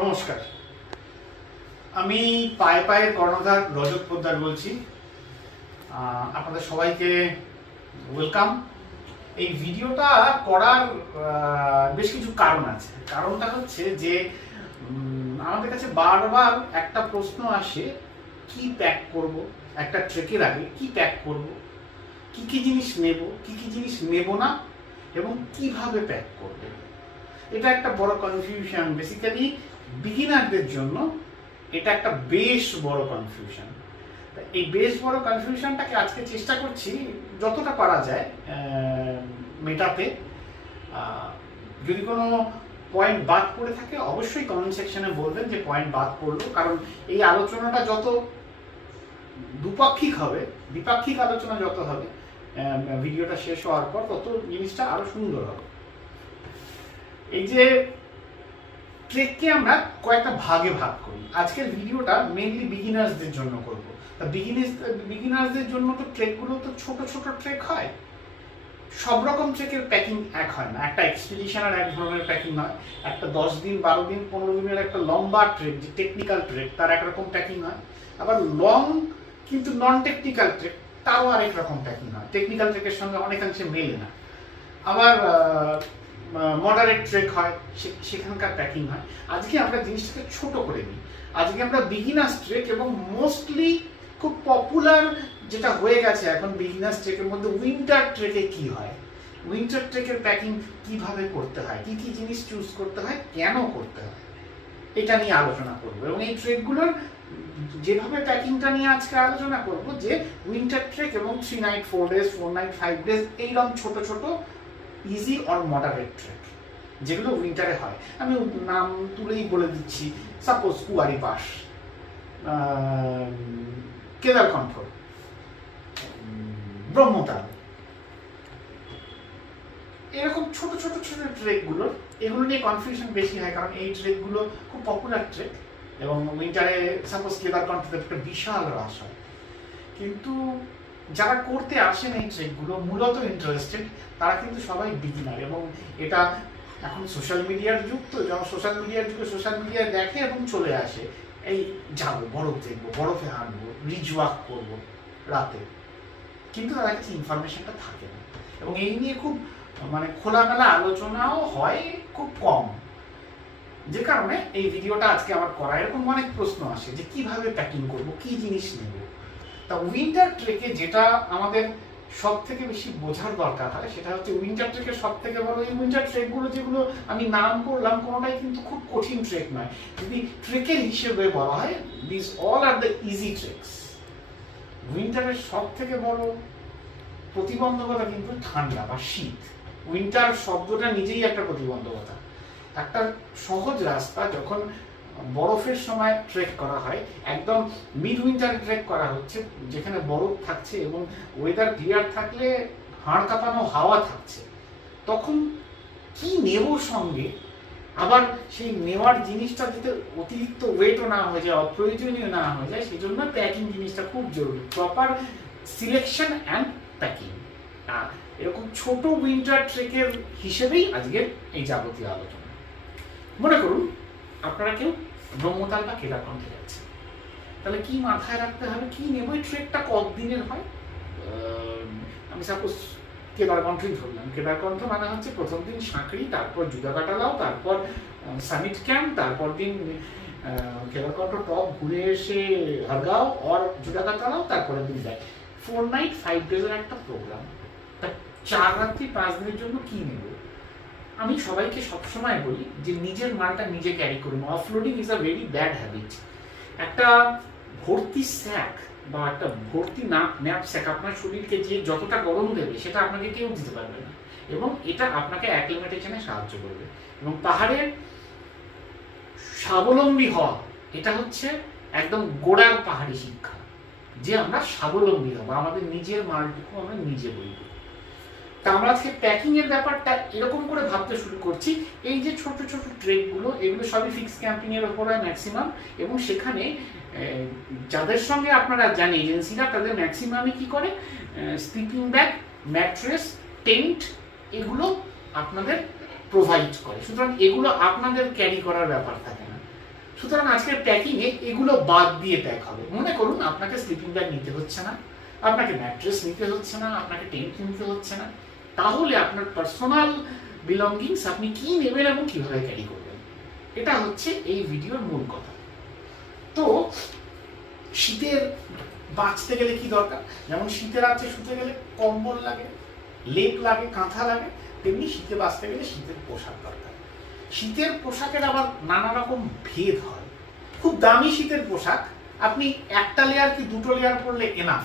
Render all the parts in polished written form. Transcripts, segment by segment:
নমস্কার, আমি পায়ে পায়ের কর্ণধার রজত পোদ্দার বলছি। আপনাদের সবাইকে ওয়েলকাম। এই ভিডিওটা করার বেশ কিছু কারণ আছে। কারণটা হচ্ছে যে আমাদের কাছে বারবার একটা প্রশ্ন আসে, কি প্যাক করব, একটা ট্রেকের আগে কি প্যাক করব, কি কি জিনিস নেব, কি কি জিনিস নেব না, এবং কিভাবে প্যাক করব। এটা একটা বড় কনফিউশন। বেসিক্যালি বিগিনারদের জন্য এটা একটা বেশ বড় কনফিউশন। এই বেশ বড় কনফিউশনটাকে আজকে চেষ্টা করছি যতটা পারা যায় মেটাতে। যদি কোনো পয়েন্ট বাদ পড়ে থাকে অবশ্যই কমেন্ট সেকশনে বলবেন যে পয়েন্ট বাদ পড়লো, কারণ এই আলোচনাটা যত দুপাক্ষিক হবে, দ্বিপাক্ষিক আলোচনা যত হবে ভিডিওটা শেষ হওয়ার পর, তত জিনিসটা আরো সুন্দর হবে। এই যে ট্রেককে আমরা কয়েকটা ভাগে ভাগ করি। আজকের ভিডিওটা মেইনলি বিগিনার্সদের জন্য করব। তা বিগিনার্সদের জন্য তো ট্রেকগুলো তো ছোট ছোট ট্রেক হয়। সব রকম ট্রেকের প্যাকিং এক হয় না। একটা এক্সপিডিশনের এক ধরনের প্যাকিং হয়, একটা 10 দিন 12 দিন 15 দিনের একটা লম্বা ট্রেক, যে টেকনিক্যাল ট্রেক, তার একরকম প্যাকিং হয়। আবার লং কিন্তু নন টেকনিক্যাল ট্রেক, তারও আরেক রকম প্যাকিং হয়। টেকনিক্যাল ট্রেকের সঙ্গে অনেকাংশে মেলে না। আবার মডারেট ট্রেক হয়, সেখানকার প্যাকিং হয়। আজকে আমরা জিনিসটাকে ছোট করে নিই। আজকে আমরা বিগিনার্স ট্রেক এবং মোস্টলি খুব পপুলার যেটা হয়ে গেছে এখন বিগিনার্স ট্রেকের মধ্যে, উইন্টার ট্রেকে কি হয়, উইন্টার ট্রেকের প্যাকিং কিভাবে করতে হয়, কি কি জিনিস চুজ করতে হয়, কেন করতে হয়, এটা নিয়ে আলোচনা করবো। এবং এই ট্রেকগুলোর যেভাবে প্যাকিংটা নিয়ে আজকে আলোচনা করবো, যে উইন্টার ট্রেক এবং 3 নাইট 4 ডেজ 4 নাইট 5 ডেজ এইরকম ছোট ছোট ইজি অর মডারেট ট্রেক যেগুলো উইন্টারে হয়। আমি নাম তুলেই বলে দিচ্ছি, সাপোজ কুয়ারি পাস, কেদারকণ্ঠ, ব্রহ্মতাল, এরকম ছোট ছোট ছোট ট্রেকগুলো, এগুলো নিয়ে কনফিউশন বেশি হয়, কারণ এই ট্রেকগুলো খুব পপুলার ট্রেক এবং উইন্টারে সাপোজ কেদারকণ্ঠতে একটা বিশাল রাশ হয়। কিন্তু যারা করতে আসেন এই ট্রেকগুলো, মূলত ইন্টারেস্টেড, তারা কিন্তু সবাই বিগিনার। এবং এটা এখন সোশ্যাল মিডিয়ার যুগ, তো যখন সোশ্যাল মিডিয়ার যুগে সোশ্যাল মিডিয়া দেখে এবং চলে আসে, এই যাবো, বরফ দেখবো, বরফে হাঁটবো, রিজ ওয়াক করবো রাতে, কিন্তু তার কাছে ইনফরমেশনটা থাকে না। এবং এই নিয়ে খুব খোলামেলা আলোচনাও হয় খুব কম, যে কারণে এই ভিডিওটা আজকে আমার করা। এরকম অনেক প্রশ্ন আসে যে কিভাবে প্যাকিং করবো, কি জিনিস নেব। তা উইন্টার ট্রেকে যেটা আমাদের সব থেকে বেশি বোঝার দরকার হয়, সেটা হচ্ছে উইন্টার ট্রেকের সব থেকে বড়, এই উইন্টার ট্রেকগুলো যেগুলো আমি নাম করলাম, কোনোটাই কিন্তু খুব কঠিন ট্রেক নয়। যদি ট্রেকের হিসেবে বলা হয়, this all are the easy treks. উইন্টারের সব থেকে বড় প্রতিবন্ধকতা কিন্তু ঠান্ডা বা শীত। উইন্টার শব্দটা নিজেই একটা প্রতিবন্ধকতা। একটা সহজ রাস্তা যখন বরফের সময় ট্রেক করা হয়, একদম মিড উইন্টারে ট্রেক করা হচ্ছে, যেখানে বরফ থাকছে এবং ওয়েদার ক্লিয়ার থাকলে হাড় কাঁপানো হাওয়া থাকছে, তখন কি নেব সঙ্গে, আবার সেই নেওয়ার জিনিসটা যাতে অতিরিক্ত ওয়েটও না হয়ে যায়, অপ্রয়োজনীয় না হয়ে যায়, সেই জন্য প্যাকিং জিনিসটা খুব জরুরি। প্রপার সিলেকশন অ্যান্ড প্যাকিং, এরকম ছোট উইন্টার ট্রেকের হিসেবেই আজকের এই যাবতীয় আলোচনা। মনে করুন আপনারা কেউ ব্রহ্মতাল বা কেদারকণ্ঠে যাচ্ছে, তাহলে কি মাথায় রাখতে হবে, কি নেব, এই ট্রেকটা কতদিনের হয়। আমি সাপোজ কেদারকণ্ঠই ধরলাম। কেদারকণ্ঠ মানে হচ্ছে প্রথম দিন সাঁকড়ি, তারপর জুদাকাটালাও, তারপর সামিট ক্যাম্প, তারপর দিন কেদারকণ্ঠ টপ ঘুরে এসে হরগাঁও আর জুদাকাটালাও, তারপরের দিন যায় 4 নাইট 5 ডেজের একটা প্রোগ্রাম। তা 4 রাত্রি 5 দিনের জন্য কি নেব। আমি সবাইকে সবসময় বলি যে নিজের মালটা নিজে ক্যারি করুন। Offloading is a very bad habit. একটা ভর্তি স্যাক বা একটা ভর্তি ন্যাপ স্যাক আপনার শরীরকে যে যতটা গরম দেবে, সেটা আপনাকে কেউ দিতে পারবে না, এবং এটা আপনাকে অ্যাক্লিমেটেশনে সাহায্য করবে। এবং পাহাড়ে স্বাবলম্বী হওয়া, এটা হচ্ছে একদম গোড়ার পাহাড়ি শিক্ষা, যে আমরা স্বাবলম্বী হবো, আমাদের নিজের মালটুকু আমরা নিজে বইব। তা আমরা আজকে প্যাকিং এর ব্যাপারটা এরকম করে ভাবতে শুরু করছি। এই যে ছোট ছোট ট্রেকগুলো, এগুলো সবই ফিক্স ক্যাম্পিং এর উপর হয় ম্যাক্সিমাম, এবং সেখানে যাদের সঙ্গে আপনারা যান এজেন্সিরা, তাদের ম্যাক্সিমামই কি করে, স্লিপিং ব্যাগ, ম্যাট্রেস, টেন্ট, এগুলো আপনাদের প্রোভাইড করে। সুতরাং এগুলো আপনাদের ক্যারি করার ব্যাপার থাকে না। সুতরাং আজকের প্যাকিংয়ে এগুলো বাদ দিয়ে প্যাক হবে। মনে করুন আপনাকে স্লিপিং ব্যাগ নিতে হচ্ছে না, আপনাকে ম্যাট্রেস নিতে হচ্ছে না, আপনাকে টেন্ট নিতে হচ্ছে না, তাহলে আপনার পার্সোনাল বিলঙ্গিংস আপনি কি নেবেন এবং কিভাবে ক্যারি করবেন, এটা হচ্ছে এই ভিডিওর মূল কথা। তো শীতের বাঁচতে গেলে কি দরকার? যেমন শীতের রাত্রে শুতে গেলে কম্বল লাগে, লেপ লাগে, কাঁথা লাগে, তেমনি শীতে বাঁচতে গেলে শীতের পোশাক দরকার। শীতের পোশাকের আবার নানা রকম ভেদ হয়। খুব দামি শীতের পোশাক আপনি একটা লেয়ার কি দুটো লেয়ার পরলে এনাফ।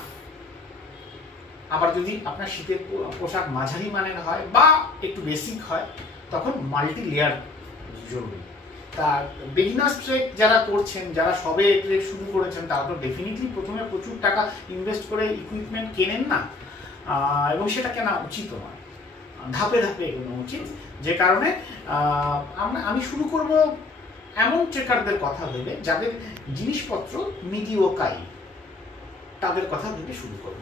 আবার যদি আপনার শীতের পোশাক মাঝারি মানের হয় বা একটু বেসিক হয়, তখন মাল্টি লেয়ার জরুরি। তা বিগিনার্স ট্রেক যারা করছেন, যারা সবে ট্রেক শুরু করেছেন, তারা তো ডেফিনেটলি প্রথমে প্রচুর টাকা ইনভেস্ট করে ইকুইপমেন্ট কেনেন না, এবং সেটা কেনা উচিত নয়, ধাপে ধাপে এগোনো উচিত। যে কারণে আমি শুরু করব এমন ট্রেকারদের কথা ভেবে যাদের জিনিসপত্র মিডিওকাই, তাদের কথা ভেবে শুরু করব।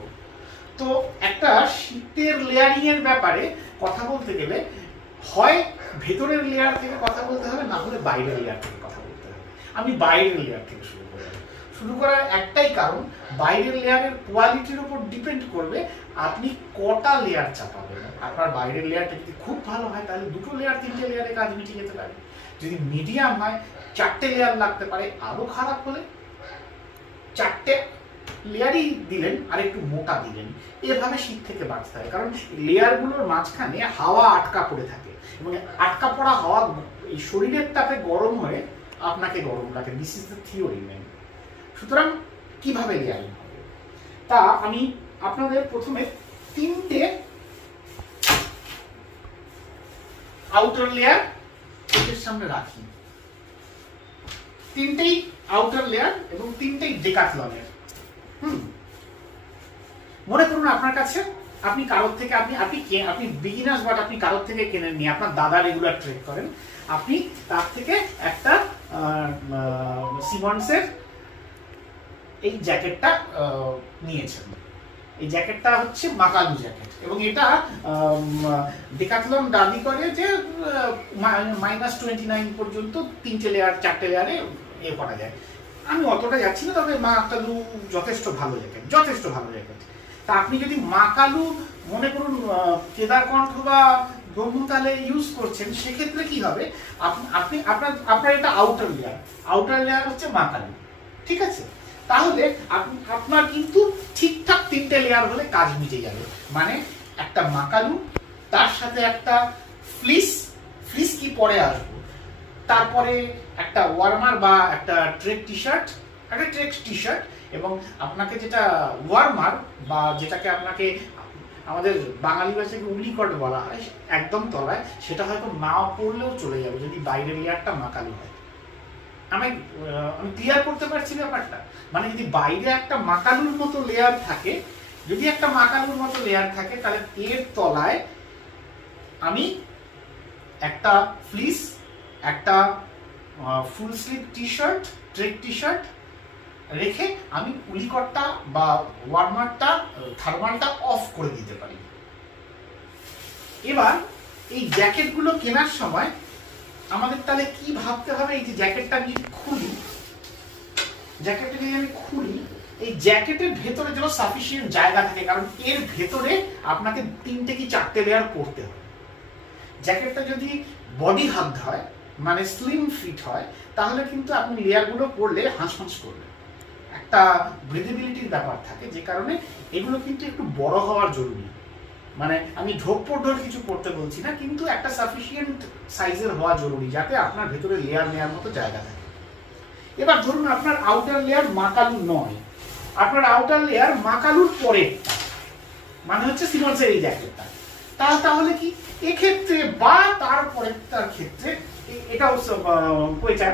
তো একটা শীতের লেয়ারিং এর ব্যাপারে কথা বলতে গেলে হয় ভেতরের লেয়ার থেকে কথা বলতে হবে, না হলে বাইরের লেয়ার থেকে কথা বলতে হবে। আমি বাইরের লেয়ার থেকে শুরু করার একটাই কারণ, বাইরের লেয়ারের কোয়ালিটির উপর ডিপেন্ড করবে আপনি কটা লেয়ার চাপাবেন। আপনার বাইরের লেয়ারটা যদি খুব ভালো হয় তাহলে দুটো লেয়ার তিনটে লেয়ারে কাজ মিটে যেতে পারে। যদি মিডিয়াম হয় 4টে লেয়ার লাগতে পারে, আরো খারাপ হলে 4টে লেয়ারই দিলেন আর একটু মোটা দিলেন। এভাবে শীত থেকে বাঁচতে হয়, কারণ লেয়ারগুলোর মাঝখানে হাওয়া আটকা পড়ে থাকে এবং আটকা পড়া হাওয়া এই শরীরের তাপে গরম হয়ে আপনাকে গরম লাগে। This is the theory man. সুতরাং কিভাবে লেয়ারিং হবে, তা আমি আপনাদের প্রথমে 3টে আউটার লেয়ার চোখের সামনে রাখি। 3টেই আউটার লেয়ার এবং 3টেই ডেকাথলনের। মনে করুন আপনার কাছে আপনি কারোর থেকে আপনি বিগিনার্স, বাট আপনি কারোর থেকে কেনেননি, আপনার দাদা রেগুলার ট্রেক করেন, আপনি তার থেকে একটা সিমন্সের এই জ্যাকেটটা নিয়েছেন। এই জ্যাকেটটা হচ্ছে মাকালু জ্যাকেট এবং এটা ডেকাথলন দাবি করে যে -29 পর্যন্ত 3টে লেয়ার 4টে লেয়ারে এ করা যায়। আমি অতটা যাচ্ছি না, তবে মাকালু যথেষ্ট ভালো জ্যাকেট, যথেষ্ট ভালো জ্যাকেট। তা আপনি যদি মাকালু মনে করুন কেদারকণ্ঠ বা ব্রহ্মতালে ইউজ করছেন, সেক্ষেত্রে কি হবে, আপনার এটা আউটার লেয়ার হচ্ছে মাকালু, ঠিক আছে? তাহলে আপনার কিন্তু ঠিকঠাক 3টে লেয়ার হলে কাজ মিটে যাবে। মানে একটা মাকালু, তার সাথে একটা ফ্লিস কি পরে আসবো, তারপরে একটা ওয়ার্মার বা একটা ট্রেক টি শার্ট এবং আপনাকে যেটা ওয়ার্মার বা যেটাকে আপনাকে আমাদের বাঙালি ভাষায় উলিকট বলা হয় একদম তলায়, সেটা হয়তো না পড়লেও চলে যাবে যদি বাইরের লেয়ারটা মাকালু হয়। আমি ক্লিয়ার করতে পারছি ব্যাপারটা? মানে যদি বাইরে একটা মাকালুর মতো লেয়ার থাকে, তাহলে এর তলায় আমি একটা ফ্লিস, একটা ফুল sleeve T shirt, trek T shirt রেখে আমি উলিকটটা বা ওয়ার্মারটা, থার্মালটা অফ করে দিতে পারি। এবার এই জ্যাকেটগুলো কেনার সময় আমাদের তাহলে কি ভাবতে হবে? এই যে জ্যাকেটটা আমি খুলি, এই জ্যাকেটের ভেতরে যেন সাফিসিয়েন্ট জায়গা থাকে, কারণ এর ভেতরে আপনাকে 3টে কি 4টে লেয়ার পরতে হবে। জ্যাকেটটা যদি বডি হাগ হয়, মানে স্লিম ফিট হয়, তাহলে কিন্তু আপনি লেয়ারগুলো পরলে হাঁস করবে, একটা ব্রিথেবিলিটির ব্যাপার থাকে, যে কারণে এগুলো কিন্তু একটু বড় হওয়ার জরুরি। মানে আমি ঢোক কিছু করতে বলছি না, কিন্তু একটা সাফিসিয়েন্ট সাইজের হওয়া জরুরি, যাতে আপনার ভেতরে লেয়ার নেওয়ার মতো জায়গা থাকে। এবার ধরুন আপনার আউটার লেয়ার মাকালু নয়, আপনার আউটার লেয়ার মাকালুর পরেরটা, মানে হচ্ছে সিমন্সের এই জ্যাকেটটা। তাহলে কি এক্ষেত্রে বা তার পরেরটার ক্ষেত্রে, এটা কোয়েচার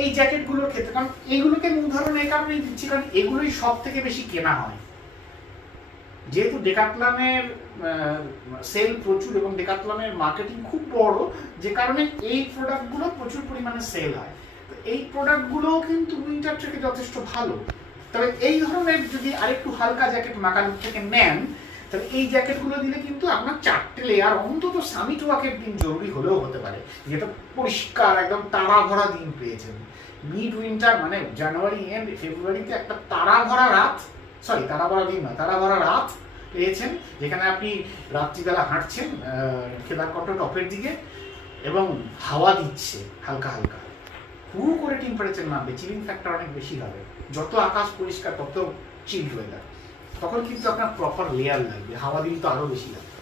এই জ্যাকেটগুলোর ক্ষেত্রে, কারণ এইগুলোকে উদাহরণ এই কারণেই দিচ্ছি কারণ এগুলোই সব থেকে বেশি কেনা হয়। যেহেতু ডেকাথলনের সেল প্রচুর এবং ডেকাথলনের মার্কেটিং খুব বড়, যে কারণে এই প্রোডাক্টগুলো প্রচুর পরিমাণে সেল হয়। তো এই প্রোডাক্টগুলো কিন্তু উইন্টার ট্রেকে যথেষ্ট ভালো। তবে এই ধরনের যদি আরেকটু হালকা জ্যাকেট মাকালু থেকে নেন, তাহলে এই জ্যাকেটগুলো দিলে কিন্তু আপনার 4টে লেয়ার অন্তত সামিট ওয়াকের দিন জরুরি হলেও হতে পারে, যেটা পরিষ্কার একদম তারা ভরা দিন পেয়েছেন। মিড উইন্টার মানে জানুয়ারি এন্ড ফেব্রুয়ারিতে একটা তারা ভরা রাত, সরি তারা ভরা দিন না, তারা ভরা রাত পেয়েছেন, যেখানে আপনি রাত্রিবেলা হাঁটছেন কেদারকণ্ঠ টপের দিকে এবং হাওয়া দিচ্ছে হালকা হালকা, হুড় করে টেম্পারেচার নামবে, চিলিং ফ্যাক্টর অনেক বেশি হবে। যত আকাশ পরিষ্কার তত চিল্ড ওয়েদার, তখন কিন্তু আপনার প্রপার লেয়ার লাগবে, হাওয়া দিন তো আরো বেশি লাগবে।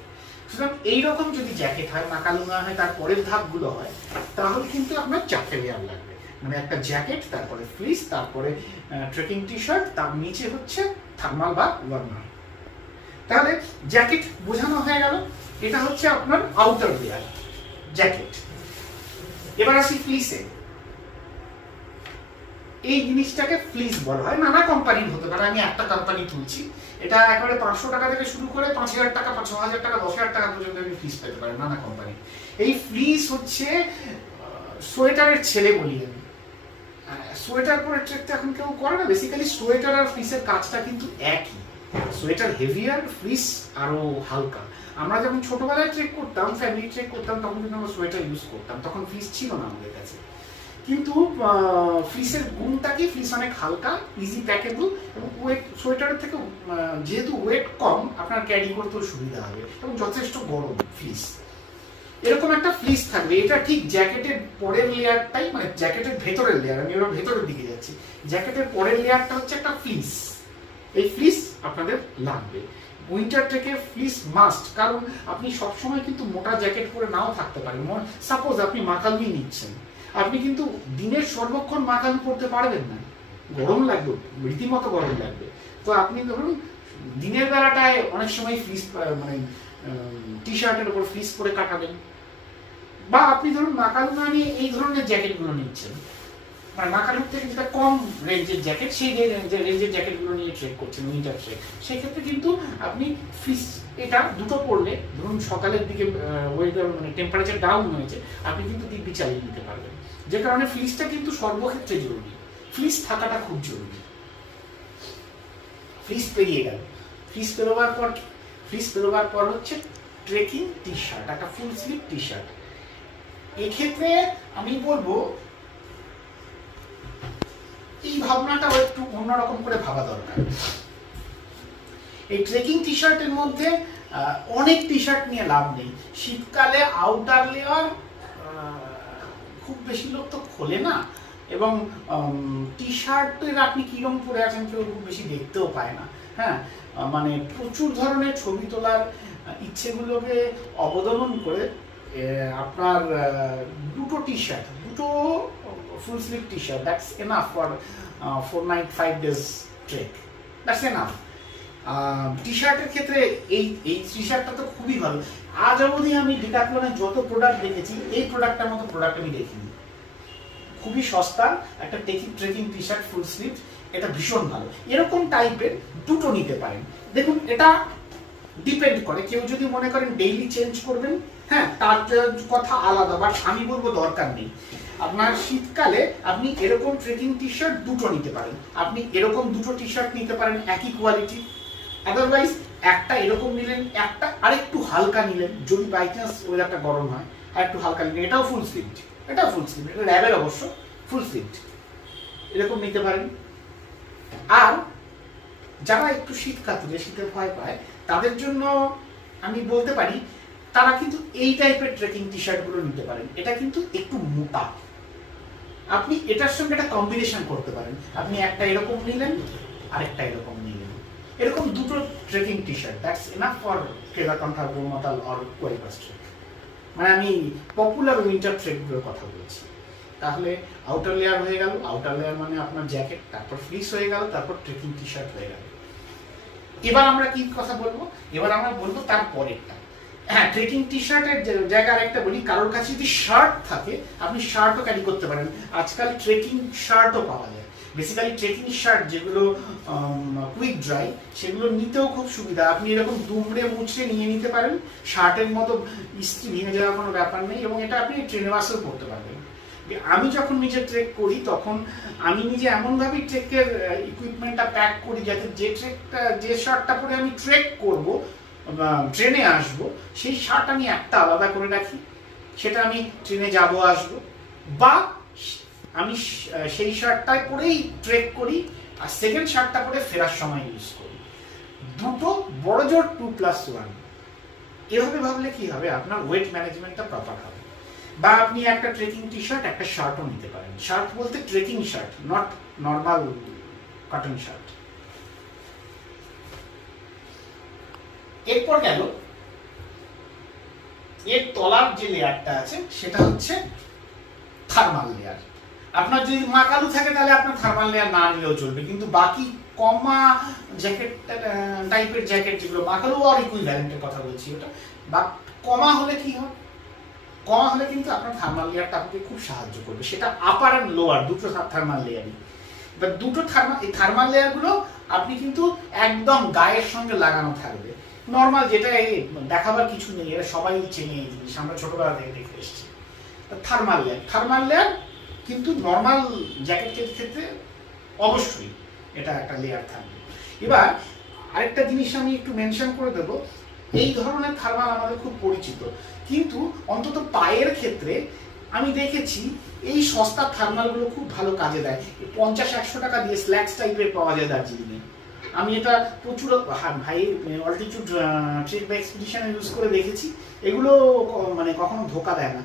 সুতরাং এইরকম যদি জ্যাকেট হয়, মাকালুঙা হয়, তার পরের ধাপগুলো হয়, তাহলে কিন্তু আপনার 4টে লেয়ার লাগবে। মানে একটা জ্যাকেট, তারপরে ফ্লিস, তারপরে ট্রেকিং টি শার্ট, তার নিচে হচ্ছে থার্মাল বা ওয়ার্মার। তাহলে জ্যাকেট বোঝানো হয়ে গেল, এটা হচ্ছে আপনার আউটার লেয়ার জ্যাকেট। এবার আসি ফ্লিসে। এই জিনিসটাকে ফ্লিস বলা হয়, নানা কোম্পানির হতে পারে, আমি একটা কোম্পানি তুলছি। এটা একেবারে 500 টাকা থেকে শুরু করে 5000 টাকা, 6000 টাকা, 10000 টাকা পর্যন্ত আপনি ফ্লিস পেতে পারেন নানা কোম্পানি। এই ফ্লিস হচ্ছে সোয়েটারের ছেলে বলি আমি। সোয়েটার পরে ট্রেক তো এখন কেউ করে না, বেসিক্যালি সোয়েটার আর ফ্লিসের কাজটা কিন্তু একই। সোয়েটার হেভিয়ার, ফ্লিস আরো হালকা। আমরা যখন ছোটবেলায় ট্রেক করতাম, ফ্যামিলি ট্রেক করতাম, তখন কিন্তু আমরা সোয়েটার ইউজ করতাম, তখন ফ্লিস ছিল না আমাদের কাছে। কিন্তু ফ্লিসের গুণটা কি, ফ্লিস অনেক হালকা, ইজি প্যাকেবল এবং ওয়েট সোয়েটারের থেকে যেহেতু ওয়েট কম, আপনার ক্যারি করতেও সুবিধা হবে এবং যথেষ্ট গরম ফ্লিস। এরকম একটা ফ্লিস থাকবে, এটা ঠিক জ্যাকেটের পরের লেয়ারটাই, মানে জ্যাকেটের ভেতরের লেয়ার, আমি এবার ভেতরের দিকে যাচ্ছি। জ্যাকেটের পরের লেয়ারটা হচ্ছে একটা ফ্লিস। এই ফ্লিস আপনাদের লাগবে। উইন্টার ট্রেকে ফ্লিস মাস্ট, কারণ আপনি সবসময় কিন্তু মোটা জ্যাকেট পরে নাও থাকতে পারেন। সাপোজ আপনি মাকালুই নিচ্ছেন, আপনি কিন্তু দিনের সর্বক্ষণ মাকালু পরতে পারবেন না, গরম লাগবে, রীতিমতো গরম লাগবে। তো আপনি ধরুন দিনের বেলাটায় অনেক সময় ফ্লিস মানে টি শার্টের উপর ফ্লিস করে কাটাবেন, বা আপনি ধরুন মাকালু না নিয়ে এই ধরনের জ্যাকেটগুলো নিচ্ছেন, মানে মাকালুর থেকে যেটা কম রেঞ্জের জ্যাকেট, সেই রেঞ্জের জ্যাকেটগুলো নিয়ে ট্রেক করছেন উইন্টার ট্রেক, সেক্ষেত্রে কিন্তু আপনি ফ্লিস এটা দুটো পরলে, ধরুন সকালের দিকে ওয়েদার মানে টেম্পারেচার ডাউন হয়েছে, আপনি কিন্তু দিব্যি চালিয়ে নিতে পারবেন। যে কারণে ফ্লিসটা কিন্তু সর্বক্ষেত্রে জরুরি, ফ্লিস থাকাটা খুব জরুরি। ফ্লিস পেরিয়ে গেল, ফ্লিস পেরোবার পর ফ্লিস পেরোবার পর হচ্ছে ট্রেকিং টি শার্ট, একটা ফুল স্লিভ টি শার্ট। এক্ষেত্রে আমি বলবো এই ভাবনাটা একটু অন্যরকম করে ভাবা দরকার। এই ট্রেকিং টি শার্টের মধ্যে অনেক টি শার্ট নিয়ে লাভ নেই। শীতকালে আউটার লেয়ার খুব বেশি লোক তো খোলে না, এবং টি শার্টের আপনি কিরম পরে আছেন কেউ খুব বেশি দেখতেও পায় না। হ্যাঁ, মানে প্রচুর ধরনের ছবি তোলার ইচ্ছেগুলোকে অবদমন করে আপনার দুটো টি শার্ট, দুটো full sleeve T shirt, that's enough for 4 night 5 days trek, that's enough. T শার্টের ক্ষেত্রে এই টি শার্টটা তো খুবই ভালো। আজ অবধি আমি ডিক্যাথলনের যত প্রোডাক্ট দেখেছি, এই প্রোডাক্টটার মতো প্রোডাক্ট আমি দেখিনি। খুবই সস্তা একটা trekking T shirt full sleeve, এটা ভীষণ ভালো। এরকম টাইপের দুটো নিতে পারেন। দেখুন এটা ডিপেন্ড করে, কেউ যদি মনে করেন ডেইলি চেঞ্জ করবেন, হ্যাঁ তার কথা আলাদা, বাট আমি বলবো দরকার নেই। আপনার শীতকালে আপনি এরকম ট্রেকিং টি শার্ট দুটো নিতে পারেন, আপনি এরকম দুটো টি শার্ট নিতে পারেন একই কোয়ালিটি। আদারওয়াইজ একটা এরকম নিলেন, একটা আরেকটু হালকা নিলেন, যদি বাই চান্স ওয়েদারটা গরম হয়, আর একটু হালকা নিলেন। এটাও ফুল স্লিভ, এটাও ফুল স্লিভ, এটা র্যাবের অবশ্য ফুল স্লিভ, এরকম নিতে পারেন। আর যারা একটু শীত কাতুরে, শীতে ভয় পায়, তাদের জন্য আমি বলতে পারি তারা কিন্তু এই টাইপের ট্রেকিং টি শার্ট গুলো নিতে পারেন। এটা কিন্তু একটু মোটা, আপনি এটার সঙ্গে একটা কম্বিনেশন করতে পারেন। আপনি একটা এরকম নিলেন, আরেকটা এরকম নিলেন, এরকম দুটো trekking T shirt, that's enough for Kedarkantha, Gomatal or Kuari Pass trek. মানে আমি পপুলার উইন্টার ট্রেক গুলোর কথা বলছি। তাহলে আউটার লেয়ার হয়ে গেল, আউটার লেয়ার মানে আপনার জ্যাকেট, তারপর ফ্লিস হয়ে গেল, তারপর ট্রেকিং টি শার্ট হয়ে গেল। এবার আমরা কি কথা বলবো? এবার আমরা বলবো তার পরেরটা। হ্যাঁ, ট্রেকিং টি শার্টের জায়গায় আরেকটা বলি, কারোর কাছে যদি শার্ট থাকে আপনি শার্টও ক্যারি করতে পারেন। আজকাল ট্রেকিং শার্টও পাওয়া যায়। বেসিক্যালি ট্রেকিং শার্ট যেগুলো কুইক ড্রাই, সেগুলো নিতেও খুব সুবিধা। আপনি এরকম দুমড়ে মুচড়ে নিয়ে নিতে পারেন, শার্টের মতো ইস্ত্রি ভেঙে যাওয়ার কোনো ব্যাপার নেই, এবং এটা আপনি ট্রেনে বাসেও করতে পারবেন। আমি যখন নিজে ট্রেক করি তখন আমি নিজে এমনভাবেই ট্রেকের ইকুইপমেন্টটা প্যাক করি যাতে যে শার্টটা পরে আমি ট্রেক করব ট্রেনে আসবো, সেই শার্ট আমি একটা আলাদা করে রাখি, সেটা আমি ট্রেনে যাব আসবো, বা আমি সেই শার্টটাই পরেই ট্রেক করি আর সেকেন্ড শার্টটা পরে ফেরার সময় ইউজ করি। দুটো বড় জোর 2+1। এভাবে ভাবলে কি হবে, আপনার ওয়েট ম্যানেজমেন্টটা প্রপার হবে। বা আপনি একটা ট্রেকিং টি শার্ট একটা শার্টও নিতে পারেন। শার্ট বলতে trekking shirt, not normal cotton shirt. এরপর গেল এর তলার যে লেয়ারটা আছে সেটা হচ্ছে থার্মাল লেয়ার। আপনার যদি মাকালু থাকে তাহলে আপনার থার্মাল লেয়ার না নিলেও চলবে, কিন্তু বাকি কমা জ্যাকেট টাইপের জ্যাকেট যেগুলো মাকালু আর ইকুইভ্যালেন্টের কথা বলছি ওটা, বা কমা হলে কি হয়, কমা হলে কিন্তু আপনার থার্মাল লেয়ারটা আপনাকে খুব সাহায্য করবে। সেটা আপার অ্যান্ড লোয়ার দুটো থার্মাল লেয়ারই। এবার দুটো থার্মাল লেয়ারগুলো আপনি কিন্তু একদম গায়ের সঙ্গে লাগানো থাকবে। নর্মাল যেটা দেখাবার কিছু নেই, এরা সবাই চেনে এই জিনিস, আমরা ছোটবেলা থেকে দেখে এসেছি। থার্মাল লেয়ার কিন্তু নর্মাল জ্যাকেটের ক্ষেত্রে অবশ্যই এটা একটা লেয়ার থাকবে। এবার আরেকটা জিনিস আমি একটু মেনশন করে দেবো, এই ধরনের থার্মাল আমাদের খুব পরিচিত, কিন্তু অন্তত পায়ের ক্ষেত্রে আমি দেখেছি এই সস্তার থার্মালগুলো খুব ভালো কাজে দেয়। 50-100 টাকা দিয়ে স্ল্যাক্স টাইপের পাওয়া যায় দার্জিলিংয়ে। আমি এটা প্রচুর ভাই অল্টিটিউড ট্রেক বা এক্সপিডিশনে ইউজ করে দেখেছি, এগুলো মানে কখনো ধোকা দেয় না।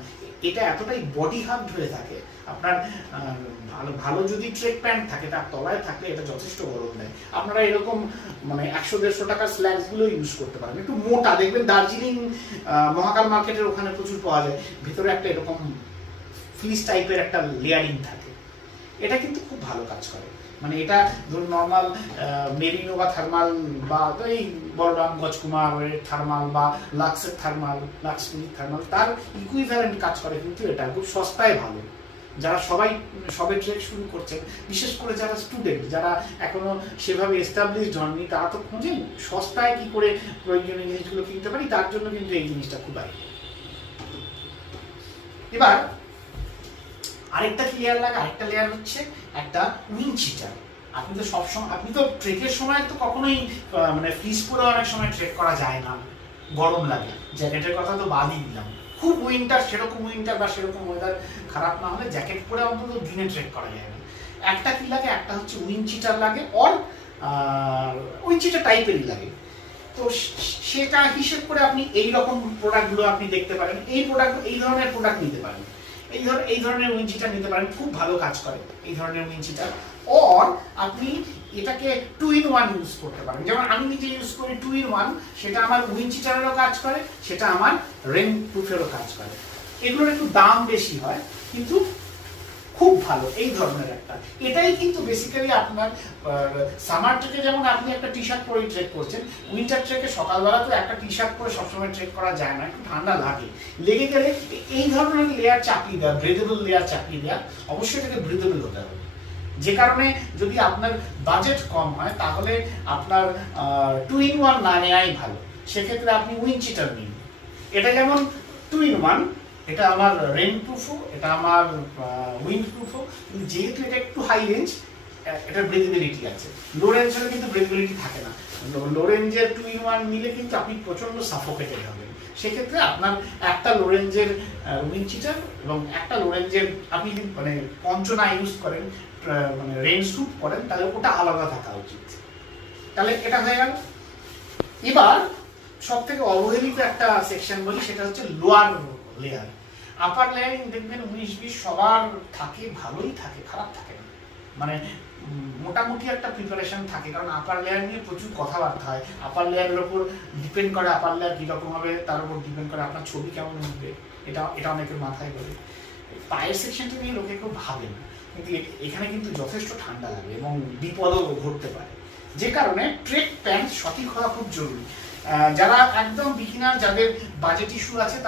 এটা এতটাই বডি হার্ড হয়ে থাকে, আপনার ভালো যদি ট্রেক প্যান্ট থাকে তার তলায় থাকলে এটা যথেষ্ট গরম দেয়। আপনারা এরকম মানে 100-150 টাকার স্ল্যাক্স গুলো ইউজ করতে পারেন, একটু মোটা, দেখবেন দার্জিলিং মহাকাল মার্কেটের ওখানে প্রচুর পাওয়া যায়, ভিতরে একটা এরকম ফ্লিস টাইপের একটা লেয়ারিং থাকে। এটা কিন্তু খুব ভালো কাজ করে। মানে এটা ধরুন নর্মাল মেরিনো বা থার্মাল বা এই বলরাম গজকুমারের থার্মাল বা লাক্সের থার্মাল, লাক্সমির থার্মাল, তার ইকুইভ্যালেন্ট কাজ করে, কিন্তু এটা খুব সস্তায় ভালো। যারা সবে ট্রেক শুরু করছেন, বিশেষ করে যারা স্টুডেন্ট, যারা এখনো সেভাবে এস্টাবলিশড হননি, তারা তো খুঁজেন সস্তায় কি করে প্রয়োজনীয় জিনিসগুলো কিনতে পারি, তার জন্য কিন্তু এই জিনিসটা খুব আগে। এবার আরেকটা লেয়ার লাগে, আরেকটা লেয়ার হচ্ছে একটা উইন্ড চিটার। আপনি তো সবসময়, আপনি তো ট্রেকের সময় তো কখনোই মানে ফ্রিজ পরে অনেক সময় ট্রেক করা যায় না, গরম লাগে, জ্যাকেটের কথা তো বাদই দিলাম। খুব উইন্টার, সেরকম উইন্টার বা সেরকম ওয়েদার খারাপ না হলে জ্যাকেট পরে অন্তত দিনে ট্রেক করা যায় না। একটা কি লাগে, একটা হচ্ছে উইন্ড চিটার লাগে, অর উইন্ড চিটার টাইপেরই লাগে। তো সেটা হিসেব করে আপনি এই রকম প্রোডাক্টগুলো আপনি দেখতে পারেন, এই ধরনের প্রোডাক্ট নিতে পারেন, এই ধরনের উইন্ড চিটার নিতে পারেন, খুব ভালো কাজ করে এই ধরনের উইন্ড চিটার। অর আপনি এটাকে 2-in-1 ইউজ করতে পারেন, যেমন আমি নিজে ইউজ করি 2-in-1, সেটা আমার উইন্ড চিটারেরও কাজ করে, সেটা আমার রেন প্রুফেরও কাজ করে। এগুলোর একটু দাম বেশি হয়, কিন্তু খুব ভালো এই ধরনের একটা। এটাই কিন্তু বেসিক্যালি আপনার সামার ট্রেকে যেমন আপনি একটা টি শার্ট পরে ট্রেক করছেন, উইন্টার ট্রেকে সকালবেলা তো একটা টি শার্ট পরে সবসময় ট্রেক করা যায় না, একটু ঠান্ডা লাগে, লেগে গেলে এই ধরনের লেয়ার চাপিয়ে দেওয়া, ব্রিদেবল লেয়ার চাপিয়ে দেওয়া, অবশ্যই এটাকে ব্রিদেবল হতে হবে। যে কারণে যদি আপনার বাজেট কম হয় তাহলে আপনার 2-in-1 না নেওয়াই ভালো, সেক্ষেত্রে আপনি উইন্ড চিটার নিন। এটা যেমন 2-in-1, এটা আমার রেন প্রুফও, এটা আমার উইন্ড প্রুফও, কিন্তু যেহেতু এটা একটু হাই রেঞ্জ, এটা ব্রেথেবিলিটি আছে। লো রেঞ্জ হলে কিন্তু ব্রেথেবিলিটি থাকে না। লো রেঞ্জের 2-in-1 নিলে কিন্তু আপনি প্রচন্ড সাফোকেটেড হবেন। সেক্ষেত্রে আপনার একটা লো রেঞ্জের উইন্ড চিটার এবং একটা লো রেঞ্জের, আপনি মানে কঞ্চনা ইউজ করেন, মানে রেন স্যুট করেন, তাহলে ওটা আলাদা থাকা উচিত। তাহলে এটা হয়ে গেল। এবার সব থেকে অবহেলিত একটা সেকশন বলি, সেটা হচ্ছে লোয়ার লেয়ার। আপার লেয়ারিং দেখবেন 19-20 সবার থাকে, ভালোই থাকে, খারাপ থাকে না, মানে মোটামুটি একটা প্রিপারেশন থাকে, কারণ আপার লেয়ার নিয়ে প্রচুর কথাবার্তা হয়। আপার লেয়ারের উপর ডিপেন্ড করে আপার লেয়ার কীরকম হবে, তার উপর ডিপেন্ড করে আপনার ছবি কেমন উঠবে, এটা অনেকের মাথায় বলে। পায়ের সেকশনটা নিয়ে লোকে কেউ ভাবে না, কিন্তু এখানে কিন্তু যথেষ্ট ঠান্ডা লাগে এবং বিপদও ঘটতে পারে, যে কারণে ট্রেক প্যান্ট সঠিক হওয়া খুব জরুরি। যারা একদম বিগিনার, যাদের বাজেট ইস্যু আছে,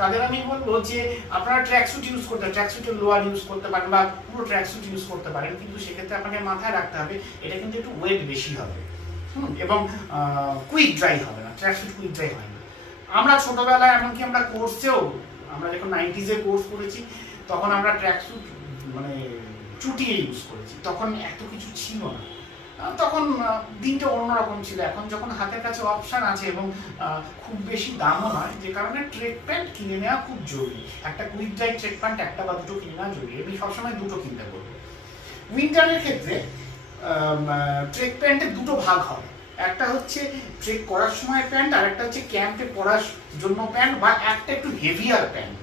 তাদের আমি বলবো যে আপনারা ট্র্যাকস্যুট ইউজ করতে, ট্র্যাকস্যুটের লোয়ার ইউজ করতে পারেন বা পুরো ট্র্যাকস্যুট ইউজ করতে পারেন, কিন্তু সেক্ষেত্রে আপনাকে মাথায় রাখতে হবে এটা কিন্তু একটু ওয়েট বেশি হবে, এবং কুইক ড্রাই হবে না, ট্র্যাকস্যুট কুইক ড্রাই হয় না। আমরা ছোটবেলায়, এমনকি আমরা কোর্সেও, আমরা যখন 90s কোর্স করেছি, তখন আমরা ট্র্যাকস্যুট মানে চুটিয়ে ইউজ করেছি, তখন এত কিছু ছিল না। তখন দিনটা অন্যরকম ছিল। এখন যখন হাতের কাছে অপশান আছে এবং খুব বেশি দামও নয়, যে কারণে ট্রেক প্যান্ট কিনে নেওয়া খুব জরুরি। একটা কুইক ড্রাই ট্রেক প্যান্ট একটা বা দুটো কিনে নেওয়া জরুরি। আমি সবসময় দুটো কিনতে বলবো। উইন্টারের ক্ষেত্রে ট্রেক প্যান্টের দুটো ভাগ হয়, একটা হচ্ছে ট্রেক করার সময় প্যান্ট, আর একটা হচ্ছে ক্যাম্পে পরার জন্য প্যান্ট, বা একটা একটু হেভিয়ার প্যান্ট।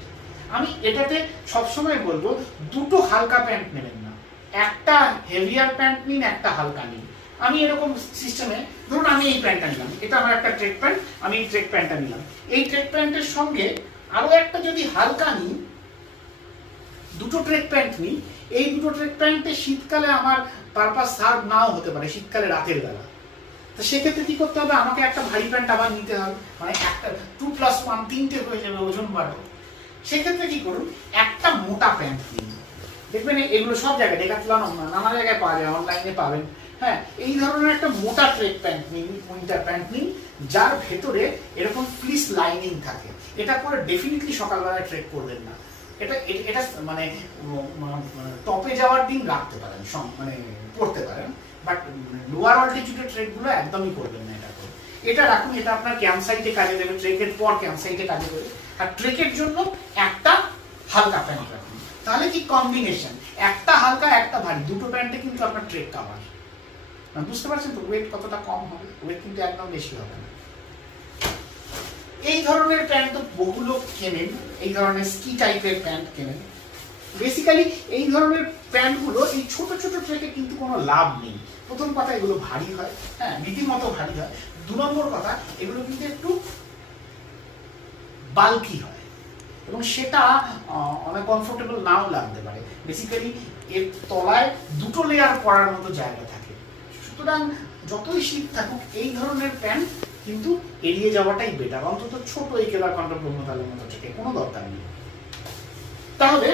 আমি এটাতে সবসময় বলবো দুটো হালকা প্যান্ট নেবেন না, একটা হেভিয়ার প্যান্ট নিন, একটা হালকা নিন। আমি এরকম সিস্টেমে, ধরুন আমি এই প্যান্টটা নিলাম, এটা আমার একটা ট্রেক প্যান্ট, আমি এই ট্রেক প্যান্টটা নিলাম। এই ট্রেক প্যান্টের সঙ্গে আরো একটা যদি হালকা নিই, দুটো ট্রেক প্যান্ট নিই, এই দুটো ট্রেক প্যান্টে শীতকালে আমার পারপাস সার্ভ নাও হতে পারে, শীতকালে রাতের বেলা। তো সেক্ষেত্রে কি করতে হবে, আমাকে একটা ভারী প্যান্ট আবার নিতে হবে, মানে একটা 2+1 তিনটে হয়ে যাবে, ওজন বাড়বে। সেক্ষেত্রে কি করুন, একটা মোটা প্যান্ট নিন। দেখবেন এগুলো সব জায়গায়, ডেকাথলন নানা জায়গায় পাওয়া যায়, অনলাইনে পাবেন। হ্যাঁ, এই ধরনের একটা মোটা ট্রেক প্যান্ট নিন, উইন্টার প্যান্ট নিন, যার ভেতরে এরকম ফ্লিস লাইনিং থাকে। এটা পরে ডেফিনেটলি সকালবেলায় ট্রেক করবেন না। এটা এটা মানে টপে যাওয়ার দিন রাখতে পারেন, মানে পড়তে পারেন, বাট লোয়ার অল্টিটিউডের ট্রেকগুলো একদমই করবেন না। এটা রাখুন, এটা আপনার ক্যাম্প সাইটে কাজে দেবে, ট্রেকের পর ক্যাম্প সাইটে কাজে দেবে। আর ট্রেকের জন্য একটা হালকা প্যান্ট রাখুন। তাহলে কি কম্বিনেশন, একটা হালকা একটা ভারী, দুটো প্যান্টে কিন্তু আপনার ট্রেক কাভার। বুঝতে পারছেন তো ওয়েট কতটা কম হবে? ওয়েট কিন্তু একদম বেশি হবে না। এই ধরনের প্যান্ট তো বহু লোক কেনেন, এই ধরনের স্কি টাইপের প্যান্ট কেনেন। বেসিক্যালি এই ধরনের প্যান্টগুলো এই ছোট ছোট ট্রেকে কিন্তু কোনো লাভ নেই। প্রথম কথা, এগুলো ভারী হয়, হ্যাঁ রীতিমতো ভারী হয়। 2 নম্বর কথা, এগুলো কিন্তু একটু বাল্কি হয় এবং সেটা অনেক কমফোর্টেবল নাও লাগতে পারে। বেসিক্যালি এর তলায় দুটো লেয়ার পরার মতো জায়গা থাকে। সুতরাং যতই শীত থাকুক, এই ধরনের প্যান্ট কিন্তু এড়িয়ে যাওয়াটাই বেটার। অন্তত ছোট এই কেদারকণ্ঠ ব্রহ্মতালের মতো থেকে কোনো দরকার নেই। তাহলে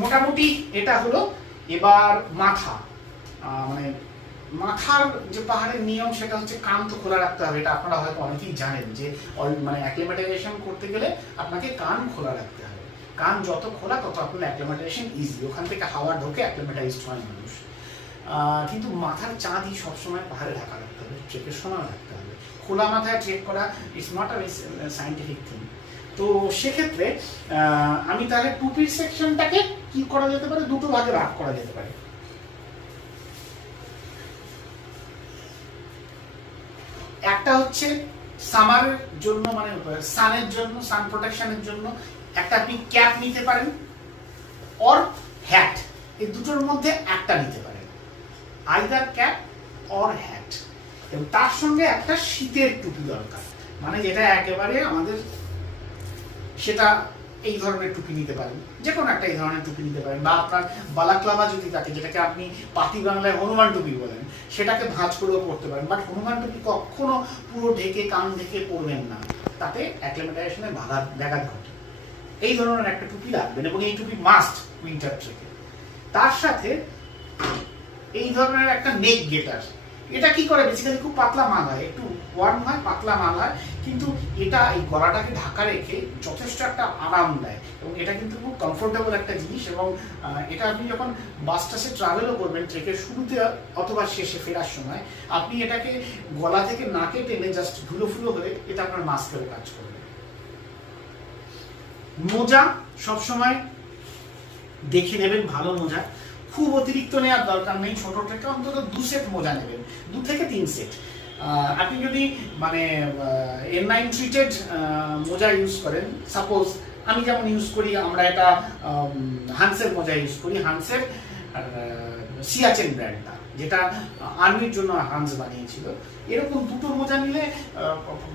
মোটামুটি এটা হলো। এবার মাথা, মানে মাথার যে পাহাড়ের নিয়ম, সেটা হচ্ছে কান তো খোলা রাখতে হবে। এটা আপনারা হয়তো অনেকেই জানেন যে মানে অ্যাক্লিমেটাইজেশন করতে গেলে আপনাকে কান খোলা রাখতে হবে। কান যত খোলা তত আপনার অ্যাক্লিমেটাইজেশন ইজি, ওখান থেকে হাওয়া ঢোকে অ্যাক্লিমেটাইজড হয় মানুষ। কিন্তু মাথার চাঁদই সবসময় পাহাড়ে ঢাকা রাখতে হবে, ট্রেকের সময় রাখতে হবে। খোলা মাথায় ট্রেক করা it's not a scientific thing. তো সেক্ষেত্রে আমি তাহলে টুপির সেকশনটাকে কি করা যেতে পারে, দুটো ভাগে ভাগ করা যেতে পারে। একটা হচ্ছে সামারের জন্য, মানে সানের জন্য, সান প্রোটেকশনের জন্য একটা আপনি ক্যাপ নিতে পারেন, অর হ্যাট। এই দুটোর মধ্যে একটা নিতে পারেন, আইদার ক্যাপ অর হ্যাট। এবং তার সঙ্গে একটা শীতের টুপি দরকার, মানে যেটা একেবারে আমাদের, সেটা এই ধরনের টুপি নিতে পারেন, যে কোনো একটা এই ধরনের টুপি নিতে পারেন। বা আপনার বালাক্লাভা যদি থাকে, যেটাকে আপনি পাতি বাংলায় হনুমান টুপি বলেন, সেটাকে ভাঁজ করেও পরতে পারেন। বাট হনুমান টুপি কখনো পুরো ঢেকে, কান ঢেকে পরবেন না, তাতে অ্যাক্লিমেটাইজেশনে ব্যাঘাত ঘটে। এই ধরনের একটা টুপি রাখবেন, এবং এই টুপি মাস্ট উইন্টার ট্রেকে। তার সাথে এই ধরনের একটা নেক গেটার। এটা কি করে, বেসিক্যালি খুব পাতলা মাল হয়, একটু ওয়ার্ম হয়, পাতলা মাল হয়, কিন্তু এটা এই গলাটাকে ঢাকা রেখে যথেষ্ট একটা আরাম দেয়, এবং এটা কিন্তু খুব কমফোর্টেবল একটা জিনিস। এবং এটা আপনি যখন বাস টাসে ট্রাভেলও করবেন, ট্রেকের শুরুতে অথবা শেষে ফেরার সময়, আপনি এটাকে গলা থেকে নাকে টেনে জাস্ট ধুলো ফুলো হলে এটা আপনার মাস্কেরও কাজ করবে। মোজা সবসময় দেখে নেবেন, ভালো মোজা, খুব অতিরিক্ত নেওয়ার দরকার নেই। ছোট ট্রেকে অন্তত 2 সেট মোজা নেবেন, 2 থেকে 3 সেট। আপনি যদি মানে N9 ট্রিটেড মোজা ইউজ করেন, সাপোজ আমি যেমন ইউজ করি, আমরা এটা হান্সের মোজা ইউজ করি, হান্সের সিয়াচেন ব্র্যান্ডটা, যেটা আর্মির জন্য হান্স বানিয়েছিল। এরকম দুটো মোজা নিলে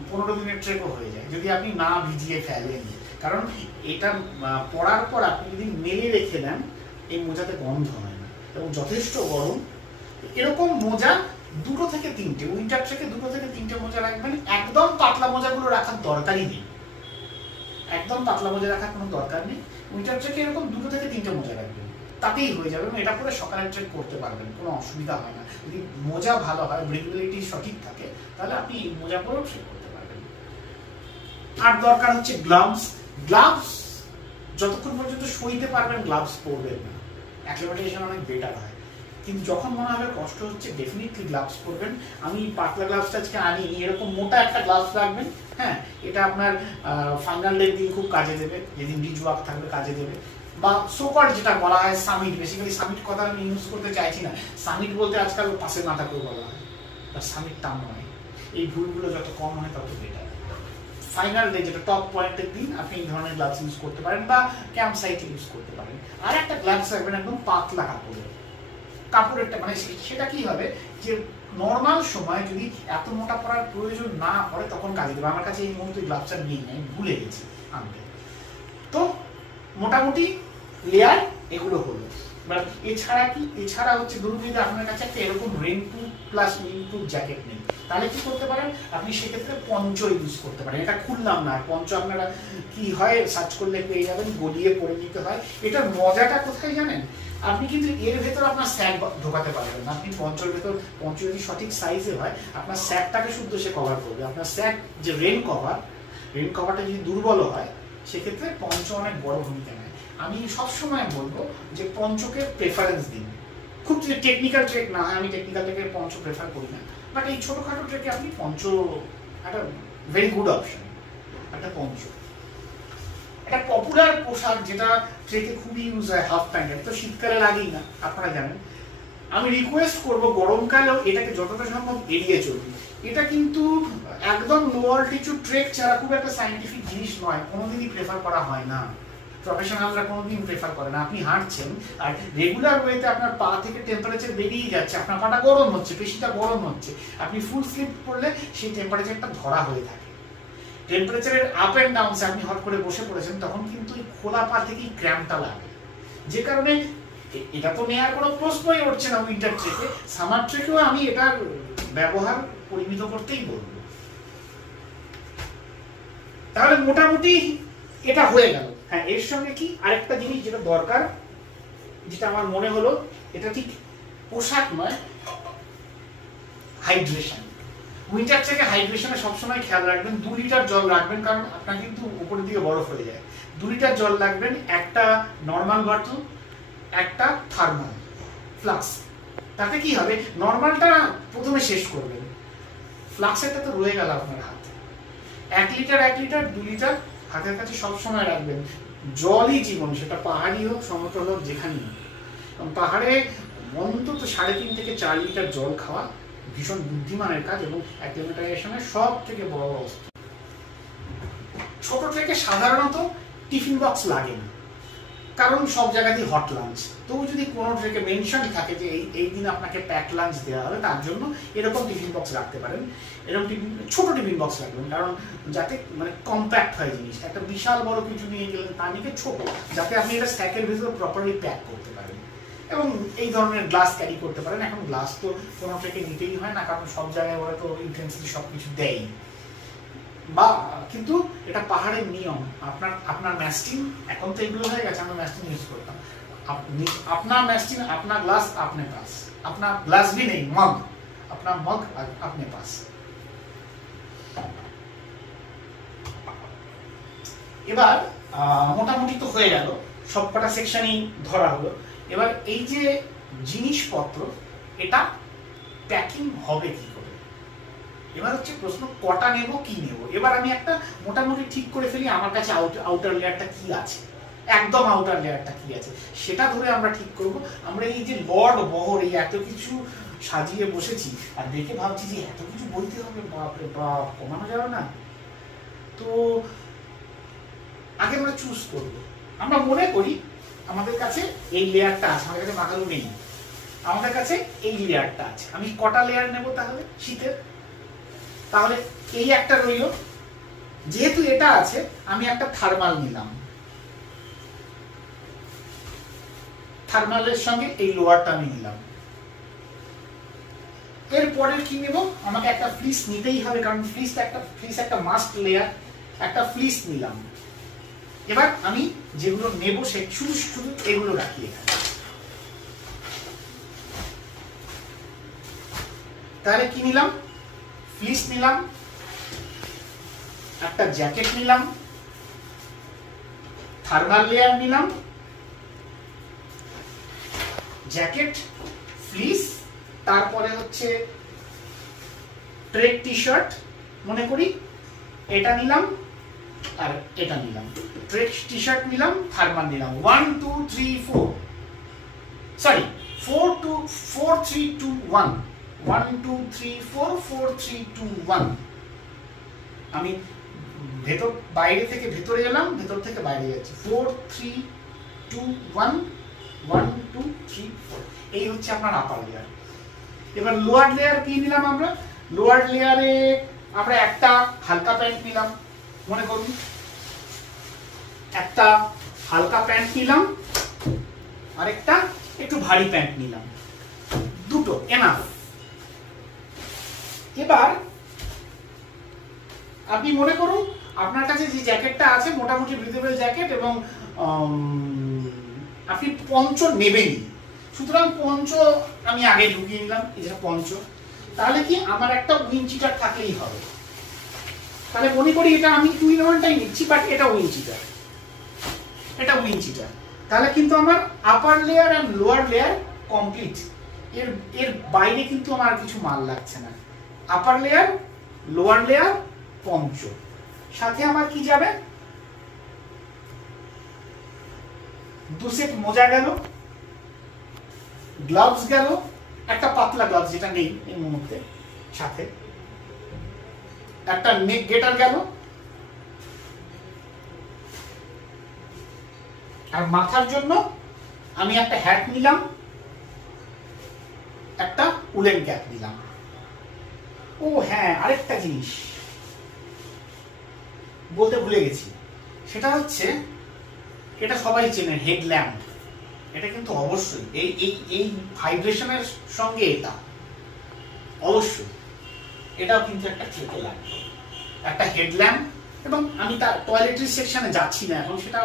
15 দিনের ট্রেকও হয়ে যায়, যদি আপনি না ভিজিয়ে ফেলেন। কারণ এটা পরার পর আপনি যদি মেলে রেখে দেন, এই মোজাতে গন্ধ হয় না এবং যথেষ্ট গরম। এরকম মোজা 2 থেকে 3টে, উইন্টার ট্রেকে 2 থেকে 3টে মোজা রাখবেন। একদম পাতলা মোজাগুলো রাখার দরকারই নেই, একদম পাতলা মোজা রাখার কোনো দরকার নেই। উইন্টার ট্রেকে এরকম 2 থেকে 3টে মোজা রাখবেন, তাতেই হয়ে যাবে। এটা পরে সকালের ট্রেক করতে পারবেন, কোনো অসুবিধা হয় না। যদি মোজা ভালো হয়, ব্রিথেবিলিটি সঠিক থাকে, তাহলে আপনি মোজা পরেও ট্রেক করতে পারবেন। আর দরকার হচ্ছে গ্লাভস। গ্লাভস যতক্ষণ পর্যন্ত সইতে পারবেন গ্লাভস পরবেন না, অ্যাক্লিমেটাইজেশন অনেক বেটার হয়। কিন্তু যখন মনে হবে কষ্ট হচ্ছে ডেফিনেটলি গ্লাভস পরবেন। আমি পাতলা গ্লাভসটা আজকে আনিনি, এরকম মোটা একটা গ্লাভস রাখবেন। হ্যাঁ, এটা আপনার ফাইনাল ডের দিন খুব কাজে দেবে, যেদিন রিজ ওয়ার্ক থাকবে কাজে দেবে। বা সোকল যেটা বলা হয় সামিট, বেসিক্যালি সামিট কথা আমি ইউজ করতে চাইছি না, সামিট বলতে আজকাল পাশে মাথা করে বলা হয়, আর সামিট তা নয়। এই ভুলগুলো যত কম হয় তত বেটার। ফাইনাল ডে যেটা টপ পয়েন্টের দিন আপনি এই ধরনের গ্লাভস ইউজ করতে পারেন বা ক্যাম্প সাইটে ইউজ করতে পারেন। আর একটা গ্লাভস রাখবেন একদম পাতলা কাপড়েরটা, মানে সেটা কি হবে যে নর্মাল সময় যদি এত মোটা পরার প্রয়োজন না পড়ে তখন কাজে দেবে। আমার কাছে এই মুহূর্তে গ্লাভসটা নেই, আমি ভুলে গেছি আনতে। তো মোটামুটি লেয়ার এগুলো হলো। এবার এছাড়া কি, এছাড়া হচ্ছে ধরুন যদি আপনার কাছে একটা এরকম রেইনপ্রুফ প্লাস উইন্ডপ্রুফ জ্যাকেট নেই, তাহলে কি করতে পারেন আপনি সেক্ষেত্রে পঞ্চ ইউজ করতে পারেন। এটা খুললাম না, পঞ্চ আপনারা কি হয় সার্চ করলে পেয়ে যাবেন, গলিয়ে পরে নিতে হয়। এটার মজাটা কোথায় জানেন, আপনি কিন্তু এর ভেতর আপনার স্যাক ঢোকাতে পারবেন না। আপনি পঞ্চের ভেতর, পঞ্চ যদি সঠিক সাইজে হয় আপনার স্যাকটাকে শুদ্ধ সে কভার করবে। আপনার স্যাক যে রেন কভারটা যদি দুর্বল হয় সেক্ষেত্রে পঞ্চ অনেক বড় ভূমিকা নেয়। আমি সবসময় বলবো যে পঞ্চকে প্রেফারেন্স দিন। খুব যদি টেকনিক্যাল ট্রেক না হয়, আমি টেকনিক্যাল ট্রেকে পঞ্চ প্রেফার করি না, বাট এই ছোটোখাটো ট্রেকে আপনি পঞ্চ একটা ভেরি গুড অপশন। একটা পঞ্চ একটা পপুলার পোশাক যেটা ট্রেকে খুবই ইউজ হয়, হাফ প্যান্ট। তো শীতকালে লাগেই না, আপনারা জানেন। আমি রিকোয়েস্ট করব গরমকালেও এটাকে যতটা সম্ভব এড়িয়ে চলুন। এটা কিন্তু একদম লো অল্টিটিউড ট্রেক ছাড়া খুব একটা সাইন্টিফিক জিনিস নয়, কোনোদিনই প্রেফার করা হয় না, প্রফেশনালরা কোনোদিন প্রেফার করে না। আপনি হাঁটছেন আর রেগুলার ওয়েতে আপনার পা থেকে টেম্পারেচার বেরিয়ে যাচ্ছে, আপনার পাটা গরম হচ্ছে, পেশিটা গরম হচ্ছে, আপনি ফুল স্লিপ করলে সেই টেম্পারেচারটা ধরা হয়ে থাকে। টেম্পারেচারের আপ অ্যান্ড ডাউনসে আপনি হট করে বসে পড়েছেন, তখন কিন্তু এই খোলা পা থেকেই ক্র্যাম্পটা লাগে। যে কারণে এটা তো নেওয়ার কোনো প্রশ্নই উঠছে না উইন্টার ট্রেকে। সামার ট্রেকেও আমি এটার ব্যবহার পরিমিত করতেই বলবো। তাহলে মোটামুটি এটা হয়ে গেল। হ্যাঁ, এর সঙ্গে কি আরেকটা জিনিস যেটা দরকার, যেটা আমার মনে হলো, এটা ঠিক পোশাক নয়, হাইড্রেশন। উইন্টার থেকে হাইড্রেশনে সবসময় খেয়াল রাখবেন। 2 লিটার জল রাখবেন, কারণ আপনার কিন্তু উপরের দিকে বরফ হয়ে যায়। 2 লিটার জল রাখবেন, একটা নর্মাল বটল, একটা থার্মাল ফ্লাক্স। তাতে কি হবে, নর্মালটা প্রথমে শেষ করবেন, ফ্লাক্সেরটা তো রয়ে গেল আপনার হাতে। 1 লিটার 2 লিটার হাতের কাছে সবসময় রাখবেন। জলই জীবন, সেটা পাহাড়ি হোক সমতল হোক যেখানেই হোক। পাহাড়ে অন্তত 3.5 থেকে 4 লিটার জল খাওয়া ভীষণ বুদ্ধিমানের কাজ এবং অ্যাক্লিমেটাইজেশনের সব থেকে বড় অস্ত্র। ছোট ট্রেকে সাধারণত টিফিন বক্স লাগে না, কারণ সব জায়গাতেই হট লাঞ্চ। তবু যদি কোনো ট্রেকে মেনশন থাকে যে এই দিন আপনাকে প্যাক লাঞ্চ দেওয়া হবে, তার জন্য এরকম টিফিন বক্স রাখতে পারেন। এরকম ছোট টিফিন বক্স রাখবেন, কারণ যাতে মানে কম্প্যাক্ট হয় জিনিসটা। একটা বিশাল বড় কিছু নিয়ে গেলেন তার নিকে ছোট, যাতে আপনি এটা স্ট্যাকের ভিতরে প্রপারলি প্যাক করতে পারেন। এবং এই ধরনের গ্লাস ক্যারি করতে পারেন। এখন গ্লাস তো কোনো ট্রেকে নিতেই হয় না, কারণ সব জায়গায় ওরা তো ইন্টেন্সিটি সব কিছু দেয়। বা কিন্তু এটা পাহাড়ের নিয়ম। আপনার ম্যাস্টিন, এখন তো এগুলো হয়ে গেছে, আমরা ম্যাস্টিন ইউজ করতাম। আপনার ম্যাস্টিন, আপনার গ্লাস আপনি পাস, আপনার গ্লাস भी नहीं, मग, अपना मग अपने पास। এবার মোটামুটি তো হয়ে গেল, সবকটা সেকশনই ধরা হলো। এবার এই যে জিনিসপত্র, এটা প্যাকিং হবে কি করে? এবার হচ্ছে প্রশ্ন, কটা নেব, কি নেব। এবার আমি একটা মোটামুটি ঠিক করে ফেলি আমার কাছে আউটার লেয়ারটা কি আছে, একদম আউটার লেয়ারটা কি আছে, সেটা ধরে আমরা ঠিক করব। আমরা এই যে লর্ড বহর এই এত কিছু সাজিয়ে বসেছি আর দেখে ভাবছি যে এত কিছু বলতে হবে, বাপরে বাপ, কমানো যাবে না। তো আগে আমরা চুজ করব। আমরা মনে করি আমাদের কাছে এই লেয়ারটা আছে, আমাদের কাছে মাথালু নেই, আমাদের কাছে এই লেয়ারটা আছে। আমি কটা লেয়ার নেব তাহলে শীতের? তাহলে এই একটা রইল, যেহেতু এটা আছে আমি একটা থার্মাল নিলাম, থার্মালের সঙ্গে এই লোয়ারটা আমি নিলাম। এরপরের কি নেব, আমাকে একটা ফ্লিস নিতেই হবে, কারণ ফ্লিস একটা মাস্ট লেয়ার। একটা ফ্লিস নিলাম। এবার আমি যেগুলো নেব সে শুধু এগুলো রাখি এখানে। তাহলে কি নিলাম, ফ্লিস নিলাম, একটা জ্যাকেট নিলাম, থার্মাল লেয়ার নিলাম, জ্যাকেট, ফ্লিস, তারপরে হচ্ছে ট্রেক টি শার্ট, মনে করি এটা নিলাম আর এটা নিলাম, ট্রেক টি শার্ট নিলাম, থার্মাল নিলাম, 1 2 3 4, সরি 4 2 4 3 2 1, 1 2 3 4 4 3 2 1। আমি ভেতর বাইরে থেকে ভেতরে এলাম, ভেতর থেকে বাইরে যাচ্ছি, 4 3 2 1, 1 2 3 4। এই হচ্ছে আপনার আপার লেয়ার। এবার লোয়ার লেয়ার কি নিলাম আমরা? লোয়ার লেয়ারে আমরা একটা হালকা প্যান্ট নিলাম, মনে করুন একটা হালকা প্যান্ট নিলাম, আরেকটা একটু ভারী প্যান্ট নিলাম, দুটো এনাফ। এবার আপনি মনে করুন আপনার কাছে যে জ্যাকেটটা আছে মোটামুটি ব্রিথেবল জ্যাকেট, এবং আপনি পঞ্চ নেবেনই, সুতরাং পঞ্চ আমি আগে ঢুকিয়ে নিলাম, এটা পঞ্চ। তাহলে কি আমার একটা উইঞ্চিটার থাকলেই হবে। তাহলে মনে করি এটা আমি 2-in-1টাই নিচ্ছি, বাট এটা উইঞ্চিটার, এটা উইঞ্চিটার। তাহলে কিন্তু আমার আপার লেয়ার আর লোয়ার লেয়ার কমপ্লিট। এর বাইরে কিন্তু আমার কিছু মাল লাগছে না। আপার লেয়ার, লোয়ার লেয়ার, পঞ্চ, সাথে আমার কি যাবে? 2 সেট মোজা গেল, গ্লাভস গেল, একটা পাতলা গ্লাভস যেটা নেই এই মুহূর্তে, সাথে একটা নেক গেটার গেল, আর মাথার জন্য আমি একটা হ্যাট নিলাম, একটা উলেন ক্যাপ নিলাম। ও হ্যাঁ, আরেকটা জিনিস বলতে ভুলে গেছি, সেটা হচ্ছে এটা সবাই চেনে, হেডল্যাম্প। এটা কিন্তু অবশ্যই এই এই এই ভাইব্রেশনের সঙ্গে এটা অবশ্যই, এটাও কিন্তু একটা ট্রেকে লাগবে, একটা হেডল্যাম্প। এবং আমি তার টয়লেট্রিজ সেকশনে যাচ্ছি না এখন, সেটা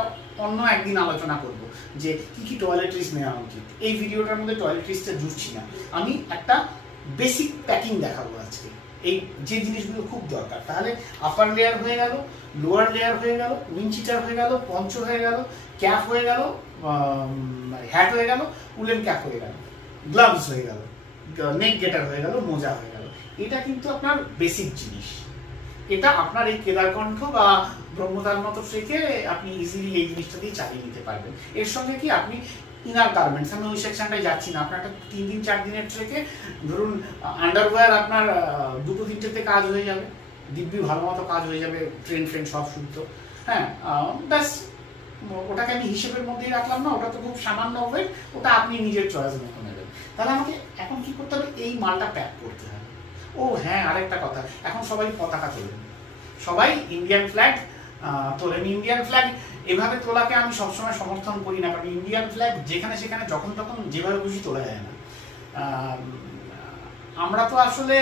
অন্য একদিন আলোচনা করব যে কি কি টয়লেট্রিজ নেওয়া উচিত। এই ভিডিওটার মধ্যে টয়লেট্রিজটা জুড়ছি না, আমি একটা বেসিক প্যাকিং দেখাবো আজকে, এই যে জিনিসগুলো খুব দরকার। তাহলে আপার লেয়ার হয়ে গেল, লোয়ার লেয়ার হয়ে গেল, উইঞ্চিটার হয়ে গেল, পঞ্চ হয়ে গেল, ক্যাপ হয়ে গেল, হ্যাট হয়ে গেল, উলেন ক্যাপ হয়ে গেল, গ্লাভস হয়ে গেল, নেক গেটার হয়ে গেল, মোজা হয়ে গেল। এটা কিন্তু আপনার বেসিক জিনিস। এটা আপনার এই কেদারকণ্ঠ বা ব্রহ্মতার মতো ট্রেকে আপনি ইজিলি এই জিনিসটা দিয়ে চালিয়ে নিতে পারবেন। এর সঙ্গে কি আপনি ইনার গার্মেন্টস, আমি ওই সেকশনটাই যাচ্ছি না, আপনার একটা 3 দিন 4 দিনের ট্রেকে ধরুন আন্ডারওয়্যার আপনার 2-3টেতে কাজ হয়ে যাবে, দিব্যি ভালো মতো কাজ হয়ে যাবে, ট্রেন ফ্রেন সব শুদ্ধ। হ্যাঁ, ব্যাস ওটাকে আমি হিসেবের মধ্যেই রাখলাম না, ওটা তো খুব সামান্য ওয়েট, ওটা আপনি নিজের চয়েস মতো নেবেন। তাহলে আমাকে এখন কি করতে হবে? এই মালটা প্যাক করতে হবে। ও হ্যাঁ, আরেকটা কথা, এখন সবাই পতাকা তোলেন, সবাই ইন্ডিয়ান ফ্ল্যাগ তোলেন। ইন্ডিয়ান ফ্ল্যাগ এভাবে তোলাকে আমি সবসময় সমর্থন করি না, কারণ ইন্ডিয়ান ফ্ল্যাগ যেখানে সেখানে যখন তখন যেভাবে খুশি তোলা যায় না। আমরা তো আসলে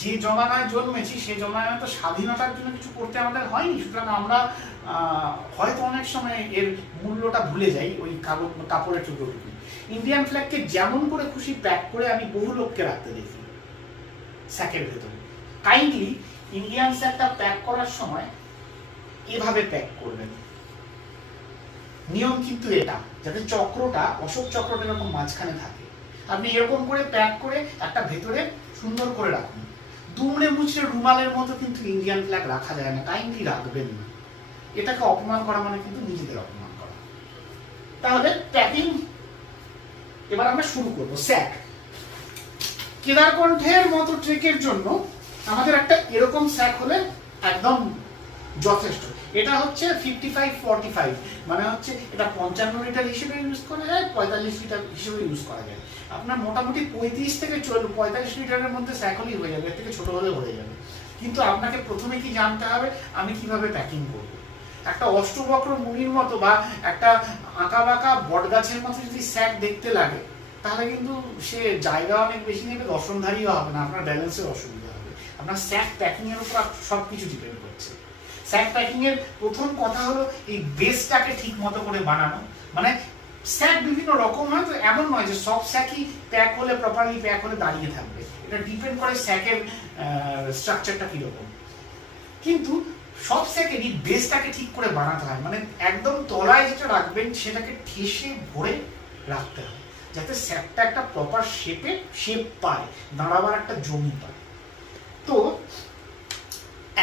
যে জমানায় জন্মেছি সেই জমানায় তো স্বাধীনতার জন্য কিছু করতে আমাদের হয়নি, সুতরাং আমরা হয়তো অনেক সময় এর মূল্যটা ভুলে যাই ওই কাপড়ের টুকরোটুকু। ইন্ডিয়ান ফ্ল্যাগকে যেমন করে খুশি প্যাক করে আমি বহু লোককে রাখতে দেখি স্যাকের ভেতরে। কাইন্ডলি ইন্ডিয়ান স্যাকটা প্যাক করার সময় এভাবে প্যাক করবেন। নিয়ম কিন্তু এটা, যাতে চক্রটা, অশোক চক্রটা এরকম মাঝখানে থাকে। আপনি এরকম করে প্যাক করে একটা ভেতরে সুন্দর করে রাখুন। দুমড়ে মুচড়ে রুমালের মতো কিন্তু ইন্ডিয়ান ফ্ল্যাগ রাখা যায় না, কাইন্ডলি রাখবেন না। এটাকে অপমান করা মানে কিন্তু নিজেদের অপমান করা। তাহলে প্যাকিং এবার আমরা শুরু করব। স্যাক, কেদারকণ্ঠের মতো ট্রেকের জন্য আমাদের একটা এরকম স্যাক হলে একদম যথেষ্ট। এটা হচ্ছে 55-45, মানে হচ্ছে এটা 55 লিটার হিসেবে ইউজ করা যায়, 45 লিটার হিসেবে ইউজ করা যায়। আপনার মোটামুটি 35 থেকে 45 লিটারের মধ্যে স্যাক হলেই হয়ে যাবে, এর থেকে ছোট হলে হয়ে যাবে। কিন্তু আপনাকে প্রথমে কি জানতে হবে আমি কিভাবে প্যাকিং করব। একটা অষ্টবক্র মুনির মতো বা একটা আঁকা বাঁকা বটগাছের মতো যদি স্যাক দেখতে লাগে, তাহলে কিন্তু সে জায়গা অনেক বেশি নেবে, দর্শনধারীও হবে না, আপনার ব্যালেন্সের অসুবিধা হবে। আপনার স্যাক প্যাকিং এর উপর সবকিছু ডিপেন্ড করছে। স্যাক প্যাকিং এর প্রথম কথা হলো এই বেসটাকে ঠিক মতো করে বানানো। মানে স্যাক বিভিন্ন রকম হয়, তো এমন নয় যে সব স্যাকই প্যাক হলে প্রপারলি প্যাক হলে দাঁড়িয়ে থাকবে, এটা ডিপেন্ড করে স্যাকের স্ট্রাকচারটা কিরকম। কিন্তু সব স্যাকেরই বেসটাকে ঠিক করে বানাতে হয়, মানে একদম তলায় যেটা রাখবেন সেটাকে ঠেসে ভরে রাখতে হয়, যাতে স্যাকটা একটা প্রপার শেপ পায়, দাঁড়াবার একটা জমি পায়। তো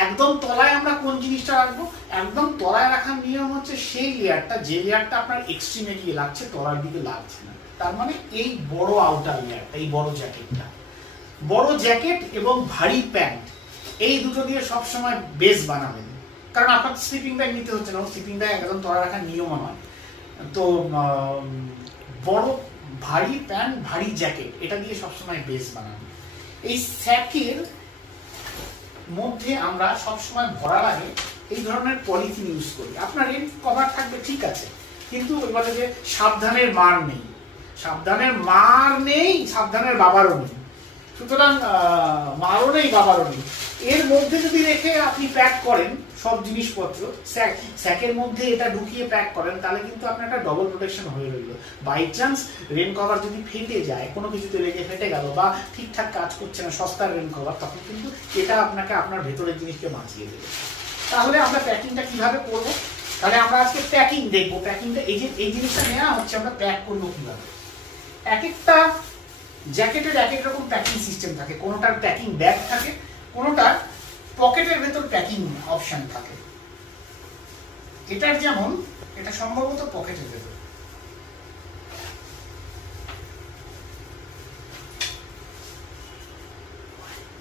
একদম তলায় আমরা কোন জিনিসটা রাখবো? একদম তলায় রাখার নিয়ম হচ্ছে সেই লেয়ারটা, যে লেয়ারটা আপনার এক্সট্রিমে গিয়ে লাগছে, তলার দিকে লাগছে না। তার মানে এই বড় আউটার লেয়ারটা, এই বড় জ্যাকেটটা, বড় জ্যাকেট এবং ভারী প্যান্ট, এই দুটো দিয়ে সবসময় বেস বানাবেন। কারণ আপনার স্লিপিং ব্যাগ নিতে হচ্ছে না, স্লিপিং ব্যাগ একদম তলায় রাখার নিয়ম নয়। তো বড় ভারী প্যান্ট, ভারী জ্যাকেট, এটা দিয়ে সবসময় বেস বানাবেন। এই স্যাকের মধ্যে আমরা সবসময় ভরার আগে এই ধরনের পলিথিন ইউজ করি। আপনার রেন কভার থাকবে ঠিক আছে, কিন্তু বলে যে সাবধানের মার নেই, সাবধানের মার নেই, সাবধানের বাবারও নেই। সুতরাং মারও নেই, বাবারও নেই। এর মধ্যে যদি রেখে আপনি প্যাক করেন সব জিনিসপত্র, স্যাকের মধ্যে এটা ঢুকিয়ে প্যাক করেন, তাহলে কিন্তু আপনার একটা ডবল প্রোটেকশন হয়ে রইল। বাই চান্স রেন কভার যদি ফেটে যায়, কোনো কিছুতে লেগে ফেটে গেল, বা ঠিকঠাক কাজ করছে না সস্তার রেন কভার, তখন কিন্তু এটা আপনাকে আপনার ভেতরের জিনিসকে বাঁচিয়ে দেবে। তাহলে আমরা প্যাকিংটা কিভাবে করবো? তাহলে আমরা আজকে প্যাকিং দেখবো। প্যাকিংটা এই জিনিসটা নেওয়া হচ্ছে, আমরা প্যাক করবো কিভাবে। এক একটা জ্যাকেটের এক এক রকম প্যাকিং সিস্টেম থাকে। কোনোটার প্যাকিং ব্যাগ থাকে, কোনোটার পকেটের ভেতর প্যাকিং অপশন থাকে। এটার যেমন, এটা সম্ভবত পকেটের ভেতর,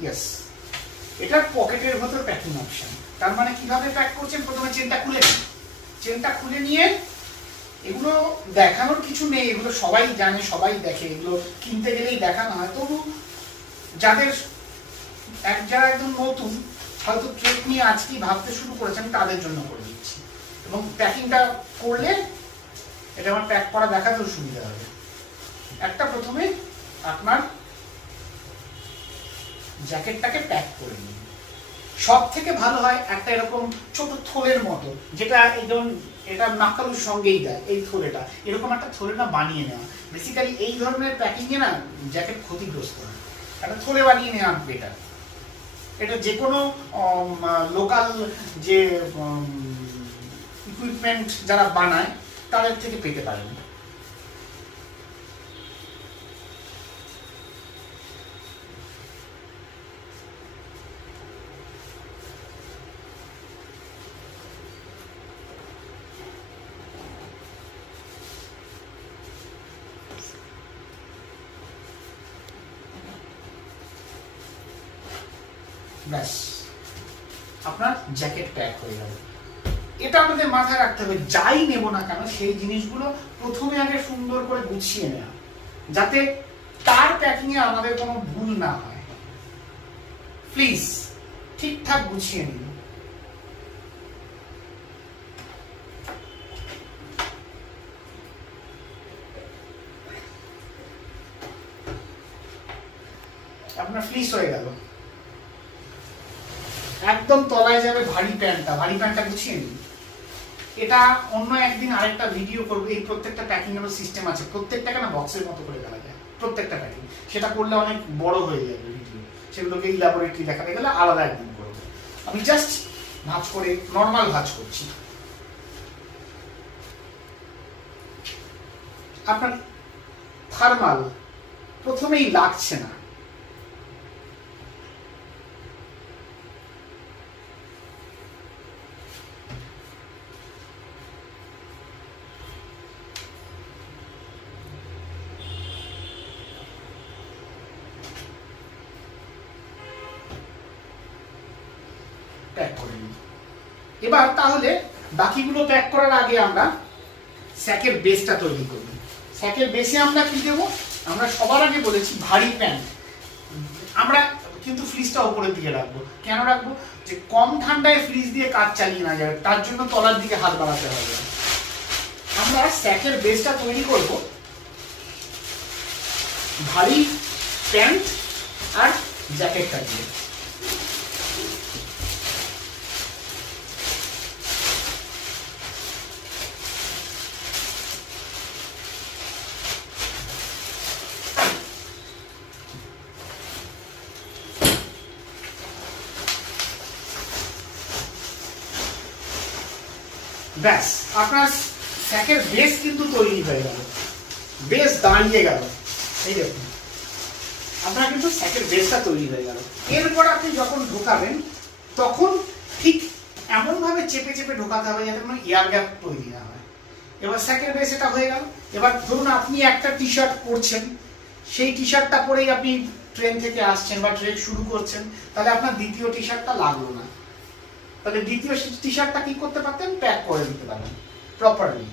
ইয়েস, এটার পকেটের ভেতর প্যাকিং অপশন। তার মানে কিভাবে প্যাক করছেন? প্রথমে চেনটা খুলে নিন। চেনটা খুলে নিয়ে, এগুলো দেখানোর কিছু নেই, এগুলো সবাই জানে, সবাই দেখে, এগুলো কিনতে গেলেই দেখানো হয়। তবু যারা একদম নতুন, হয়তো ট্রেক নিয়ে আজকেই ভাবতে শুরু করেছেন, তাদের জন্য করে দিচ্ছি। এবং প্যাকিংটা করলে এটা আমার প্যাক করা দেখাতেও সুবিধা হবে। একটা প্রথমে আপনার জ্যাকেটটাকে প্যাক করে নিন। সব থেকে ভালো হয় একটা এরকম ছোট থলের মতো, যেটা একদম এটা নাকালুর সঙ্গেই দেয়, এই থলেটা, এরকম একটা থলে না বানিয়ে নেওয়া। বেসিক্যালি এই ধরনের প্যাকিংয়ে না জ্যাকেট ক্ষতিগ্রস্ত হয়, একটা থলে বানিয়ে নেওয়া বেটার। এটা যে কোনো লোকাল যে ইকুইপমেন্ট যারা বানায় তাদের থেকে পেতে পারেন। ব্যাস, আপনার জ্যাকেট প্যাক হয়ে যাবে। এটা আমাদের মাথায় রাখতে হবে, যাই নেব না কেন সেই জিনিসগুলো প্রথমে আগে সুন্দর করে গুছিয়ে নেওয়া, যাতে তার প্যাকিং এ আমাদের কোনো ভুল না হয়। প্লিজ ঠিকঠাক গুছিয়ে নিন। আপনার ফ্লিস হয়ে গেল। একদম তলায় যাবে ভারী প্যান্টটা গুছিয়ে নিন। এটা অন্য একদিন আরেকটা ভিডিও করবো। এই প্রত্যেকটা প্যাকিং এর সিস্টেম আছে, প্রত্যেকটাকে না বক্সের মতো করে ফেলা যায়, প্রত্যেকটা প্যাকিং। সেটা করলে অনেক বড় হয়ে যাবে ভিডিও, সেগুলোকে ইলাবোরেটলি দেখাতে গেলে আলাদা একদিন করবো। আমি জাস্ট ভাঁজ করে নর্মাল ভাঁজ করছি। আপনার থার্মাল প্রথমেই লাগছে না, প্যাক করে নিই। এবার তাহলে বাকিগুলো প্যাক করার আগে আমরা স্যাকের বেসটা তৈরি করব। স্যাকের বেসে আমরা কি দেবো? আমরা সবার আগে বলেছি ভারী প্যান্ট। আমরা কিন্তু ফ্রিজটা উপরের দিকে রাখবো। কেন রাখবো? যে কম ঠান্ডায় ফ্রিজ দিয়ে কাজ চালিয়ে না যায়, তার জন্য তলার দিকে হাত বাড়াতে হবে। আমরা স্যাকের বেসটা তৈরি করব ভারী প্যান্ট আর জ্যাকেটটা দিয়ে। ব্যাস, আপনার স্যাকের বেস কিন্তু তৈরি হয়ে গেল। বেস দাঁড়িয়ে গেল, এই দেখুন আপনার কিন্তু স্যাকের বেসটা তৈরি হয়ে গেল। এরপর আপনি যখন ঢোকাবেন তখন ঠিক এমন ভাবে চেপে চেপে ঢোকাতে হবে যাতে কোনো এয়ার গ্যাপ তৈরি না হয়। এবার স্যাকের বেস এটা হয়ে গেল। এবার ধরুন আপনি একটা টি শার্ট পরছেন, সেই টি শার্টটা পরেই আপনি ট্রেন থেকে আসছেন বা ট্রেন শুরু করছেন, তাহলে আপনার দ্বিতীয় টি শার্টটা লাগলো না, তাহলে দ্বিতীয় টি শার্টটা কি করতে পারতেন, প্যাক করে দিতে পারেন প্রপারলি।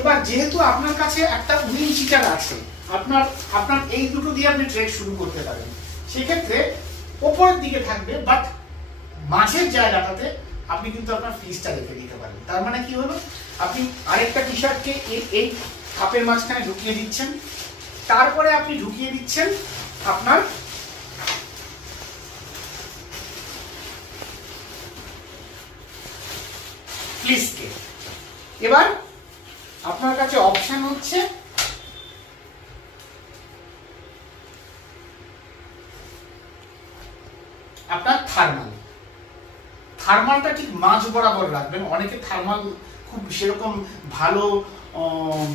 এবার যেহেতু আপনার কাছে একটা উইং চিটার আছে, আপনার এই দুটো দিয়ে আপনি ট্রেক শুরু করতে পারেন, সেক্ষেত্রে ওপরের দিকে থাকবে, বাট মাঝের জায়গাটাতে আপনি কিন্তু আপনার ফ্রিজটা রেখে দিতে পারেন। তার মানে কি হলো, আপনি আরেকটা টি শার্টকে এই কাপের মাঝখানে ঢুকিয়ে দিচ্ছেন, তারপরে আপনি ঢুকিয়ে দিচ্ছেন আপনার ফ্লিসকে। এবার আপনার কাছে অপশন হচ্ছে আপনার থার্মালটা ঠিক মাঝ বরাবর রাখবেন। অনেকে থার্মাল খুব সেরকম ভালো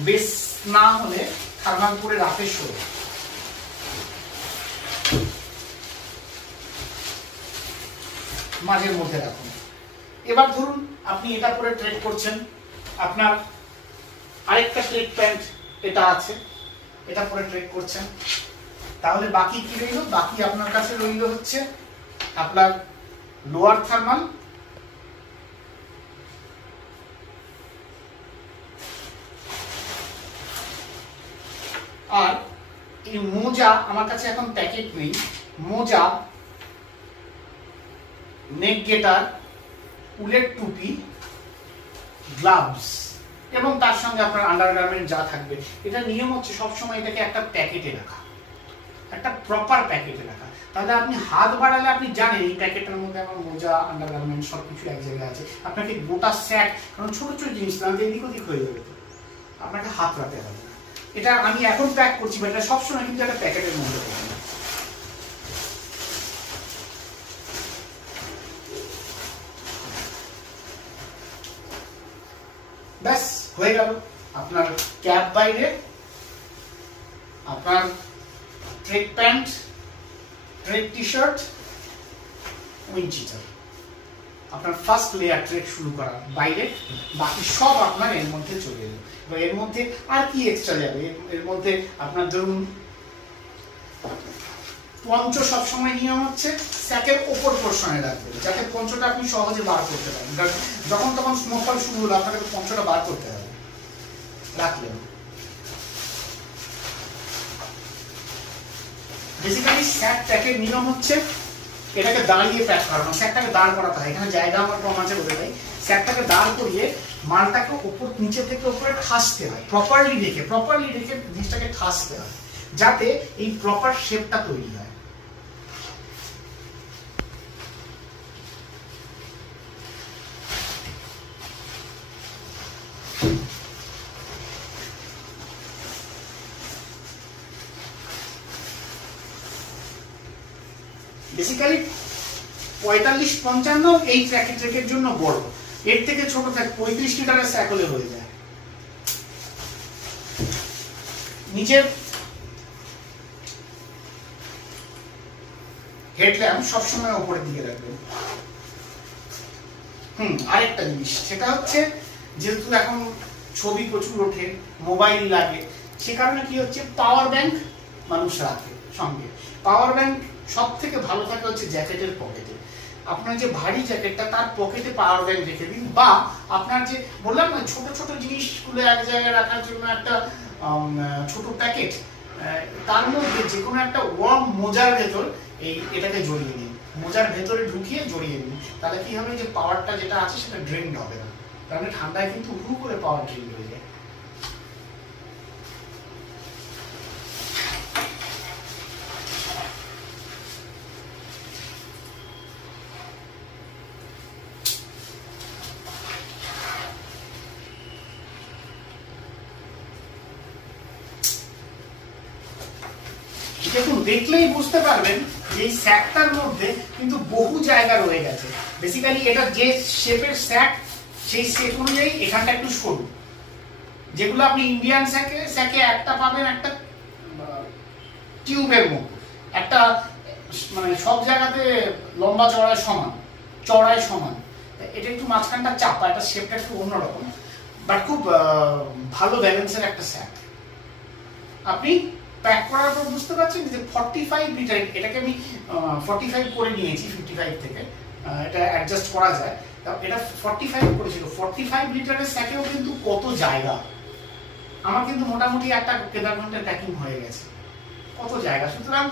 বেস না হলে থার্মাল করে রাখে সরে, মাঝের মধ্যে রাখুন। এবার ধরুন আপনি এটা পরে ট্রেক করছেন, আপনার আরেকটা ট্রেক প্যান্ট এটা আছে, এটা পরে ট্রেক করছেন, তাহলে বাকি কি রইল, বাকি আপনার কাছে রইল হচ্ছে আপনার লোয়ার থার্মাল, আর এই মোজা আমার কাছে এখন প্যাকেট নেই, মোজা, নেক গেটার, উলের টুপি, গ্লাভস এবং তার সঙ্গে আপনার আন্ডারগার্মেন্ট যা থাকবে। এটা নিয়ম হচ্ছে সবসময় এটাকে একটা প্যাকেটে রাখা, একটা প্রপার প্যাকেটে রাখা। তাহলে আপনি হাত বাড়ালে আপনি জানেন এই প্যাকেটের মধ্যে আমার মোজা, আন্ডারগার্মেন্ট সবকিছু এক জায়গায় আছে। আপনাকে গোটা স্যাক, কারণ ছোট ছোট জিনিস না, এদিক ওদিক হয়ে যাবে, তো আপনাকে হাত রাখতে হবে না। এটা আমি এখন প্যাক করছি, বা এটা সবসময় কিন্তু একটা প্যাকেটের মধ্যে থাকবে। ব্যাস হয়ে গেল আপনার ক্যাপ বাইরে, আপনার trek pant, trek T shirt, wing cheater, আপনার ফার্স্ট লেয়ার ট্রেক শুরু করা বাইরে, বাকি সব আপনার এর মধ্যে চলে এলো। এবার এর মধ্যে আর কি এক্সট্রা যাবে, এর মধ্যে আপনার ধরুন পঞ্চ সবসময় নিয়ম হচ্ছে স্যাকের ওপর পোর্শনে রাখবেন, যাতে পঞ্চটা আপনি সহজে বার করতে পারেন। যখন তখন স্নোফল শুরু হলো আপনাকে পঞ্চটা বার করতে হবে, রাখলেন। বেসিক্যালি স্যাক প্যাকের নিয়ম হচ্ছে এটাকে দাঁড়িয়ে প্যাক করানো, স্যাকটাকে দাঁড় করাতে হয়। এখানে জায়গা আমার কম আছে বলে তাই স্যাকটাকে দাঁড় করিয়ে মালটাকে উপর নিচে থেকে উপরে ঠাসতে হয়, প্রপারলি রেখে জিনিসটাকে ঠাসতে হয়, যাতে এই প্রপার শেপটা তৈরি হয়। বেসিক্যালি 45-55 এই ট্রেকের জন্য বড়, এর থেকে ছোট থাকে 35 লিটারের স্যাক হলে হয়ে যায়। নিচের হেডল্যাম্প সবসময় উপরের দিকে রাখবেন। আরেকটা জিনিস, সেটা হচ্ছে যেহেতু এখন ছবি প্রচুর ওঠে, মোবাইল লাগে, সে কারণে কি হচ্ছে পাওয়ার ব্যাংক মানুষ রাখে সঙ্গে। পাওয়ার ব্যাংক সব থেকে ভালো থাকে হচ্ছে জ্যাকেটের পকেটে। আপনার যে ভারী জ্যাকেটটা তার পকেটে পাওয়ার ব্যাংক রেখে দিন, বা আপনার যে বললাম না ছোট ছোট জিনিসগুলো এক জায়গায় রাখার জন্য একটা ছোট প্যাকেট, তার মধ্যে যে কোনো একটা ওয়ার্ম মোজার ভেতর এটাকে জড়িয়ে নিন, মোজার ভেতরে ঢুকিয়ে জড়িয়ে নিন। তাহলে কি হবে, যে পাওয়ারটা যেটা আছে সেটা ড্রেন হবে না, কারণ ঠান্ডায় কিন্তু হু করে পাওয়ার ড্রেন হয়ে যায়। দেখলেই বুঝতে পারবেন যে এই স্যাকটার মধ্যে কিন্তু বহু জায়গা রয়ে গেছে। বেসিক্যালি এটা যে শেপের স্যাক, সেই শেপ অনুযায়ী এখানটা একটু সরু। যেগুলো আপনি ইন্ডিয়ান স্যাকে একটা পাবেন একটা টিউবের মতো, একটা মানে সব জায়গাতে লম্বা চড়ায় সমান। এটা একটু মাঝখানটা চাপা, এটা শেপটা একটু অন্যরকম, বাট খুব ভালো ব্যালেন্সের একটা স্যাক। আপনি প্যাক করার পর বুঝতে পারছেন যে 45 লিটার, এটাকে আমি 45 করে নিয়েছি 55 থেকে, এটা অ্যাডজাস্ট করা যায়। এটা 45 করেছিল। 45 লিটারের স্যাকেও কিন্তু কত জায়গা। আমার কিন্তু মোটামুটি একটা কেদারঘন্টার প্যাকিং হয়ে গেছে, কত জায়গা। সুতরাং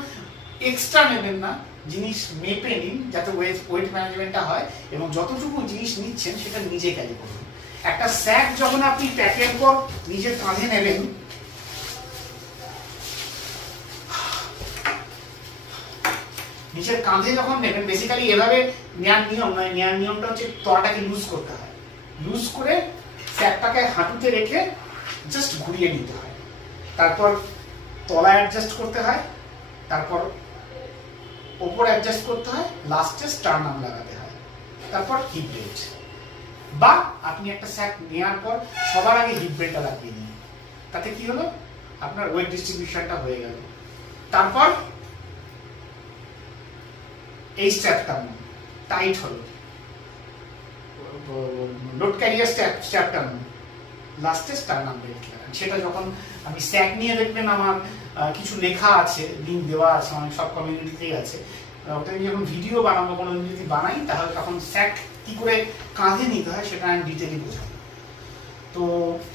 এক্সট্রা নেবেন না, জিনিস মেপে নিন যাতে ওয়েট ম্যানেজমেন্টটা হয়, এবং যতটুকু জিনিস নিচ্ছেন সেটা নিজে ক্যারি করুন। একটা স্যাক যখন আপনি প্যাকের পর নিজের কাঁধে নেবেন, নিজের কাঁধে যখন নেবেন, বেসিক্যালি এভাবে নেয়ার নিয়ম নয়। নেয়ার নিয়মটা হচ্ছে তলাটাকে লুজ করতে হয়, লুজ করে স্যাকটাকে হাঁটুতে রেখে জাস্ট ঘুরিয়ে নিতে হয়, তারপর তলা অ্যাডজাস্ট করতে হয়, তারপর ওপর অ্যাডজাস্ট করতে হয়, লাস্টে স্টার্নাম লাগাতে হয়, তারপর হিপ বেল্ট। বা আপনি একটা স্যাক নেওয়ার পর সবার আগে হিপ বেল্টটা লাগিয়ে নিন, তাতে কি হলো, আপনার ওয়েট ডিস্ট্রিবিউশনটা হয়ে গেল। তারপর এই স্ট্র্যাপটা টাইট হলো, লোড ক্যারিয়ার স্ট্র্যাপটা লাস্টে স্টার্নাম বেল্ট লাগান। সেটা যখন আমি স্যাক নিয়ে দেখবেন আমার কিছু লেখা আছে, লিঙ্ক দেওয়া আছে, অনেক সব কমিউনিটিতেই আছে। ওটা আমি যখন ভিডিও বানাবো, কোনো যদি বানাই, তাহলে তখন স্যাক কি করে কাঁধে নিতে হয় সেটা আমি ডিটেইলি বোঝাবো। তো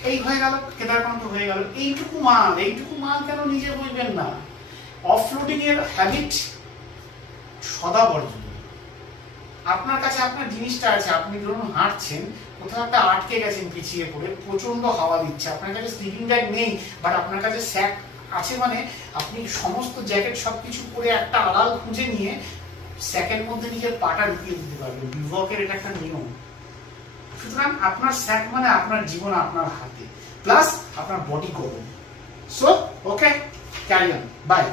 এই হয়ে গেল, কেদারকণ্ঠ হয়ে গেল। এইটুকু মাল কেন নিজে বুঝবেন না? অফলোডিং এর হ্যাবিট সদা বর্জন। আপনার কাছে আপনার জিনিসটা আছে, আপনি ধরুন হাঁটছেন, কোথাও একটা আটকে গেছেন পিছিয়ে পড়ে, প্রচন্ড হাওয়া দিচ্ছে, আপনার কাছে স্লিপিং ব্যাগ নেই, বাট আপনার কাছে স্যাক আছে, মানে আপনি সমস্ত জ্যাকেট সবকিছু পরে একটা আড়াল খুঁজে নিয়ে স্যাকের মধ্যে নিজের পাটা ঢুকিয়ে দিতে পারবেন। বিভকের এটা একটা নিয়ম। সুতরাং আপনার স্যাক মানে আপনার জীবন আপনার হাতে, প্লাস আপনার বডি গরম। So okay, carry on, by.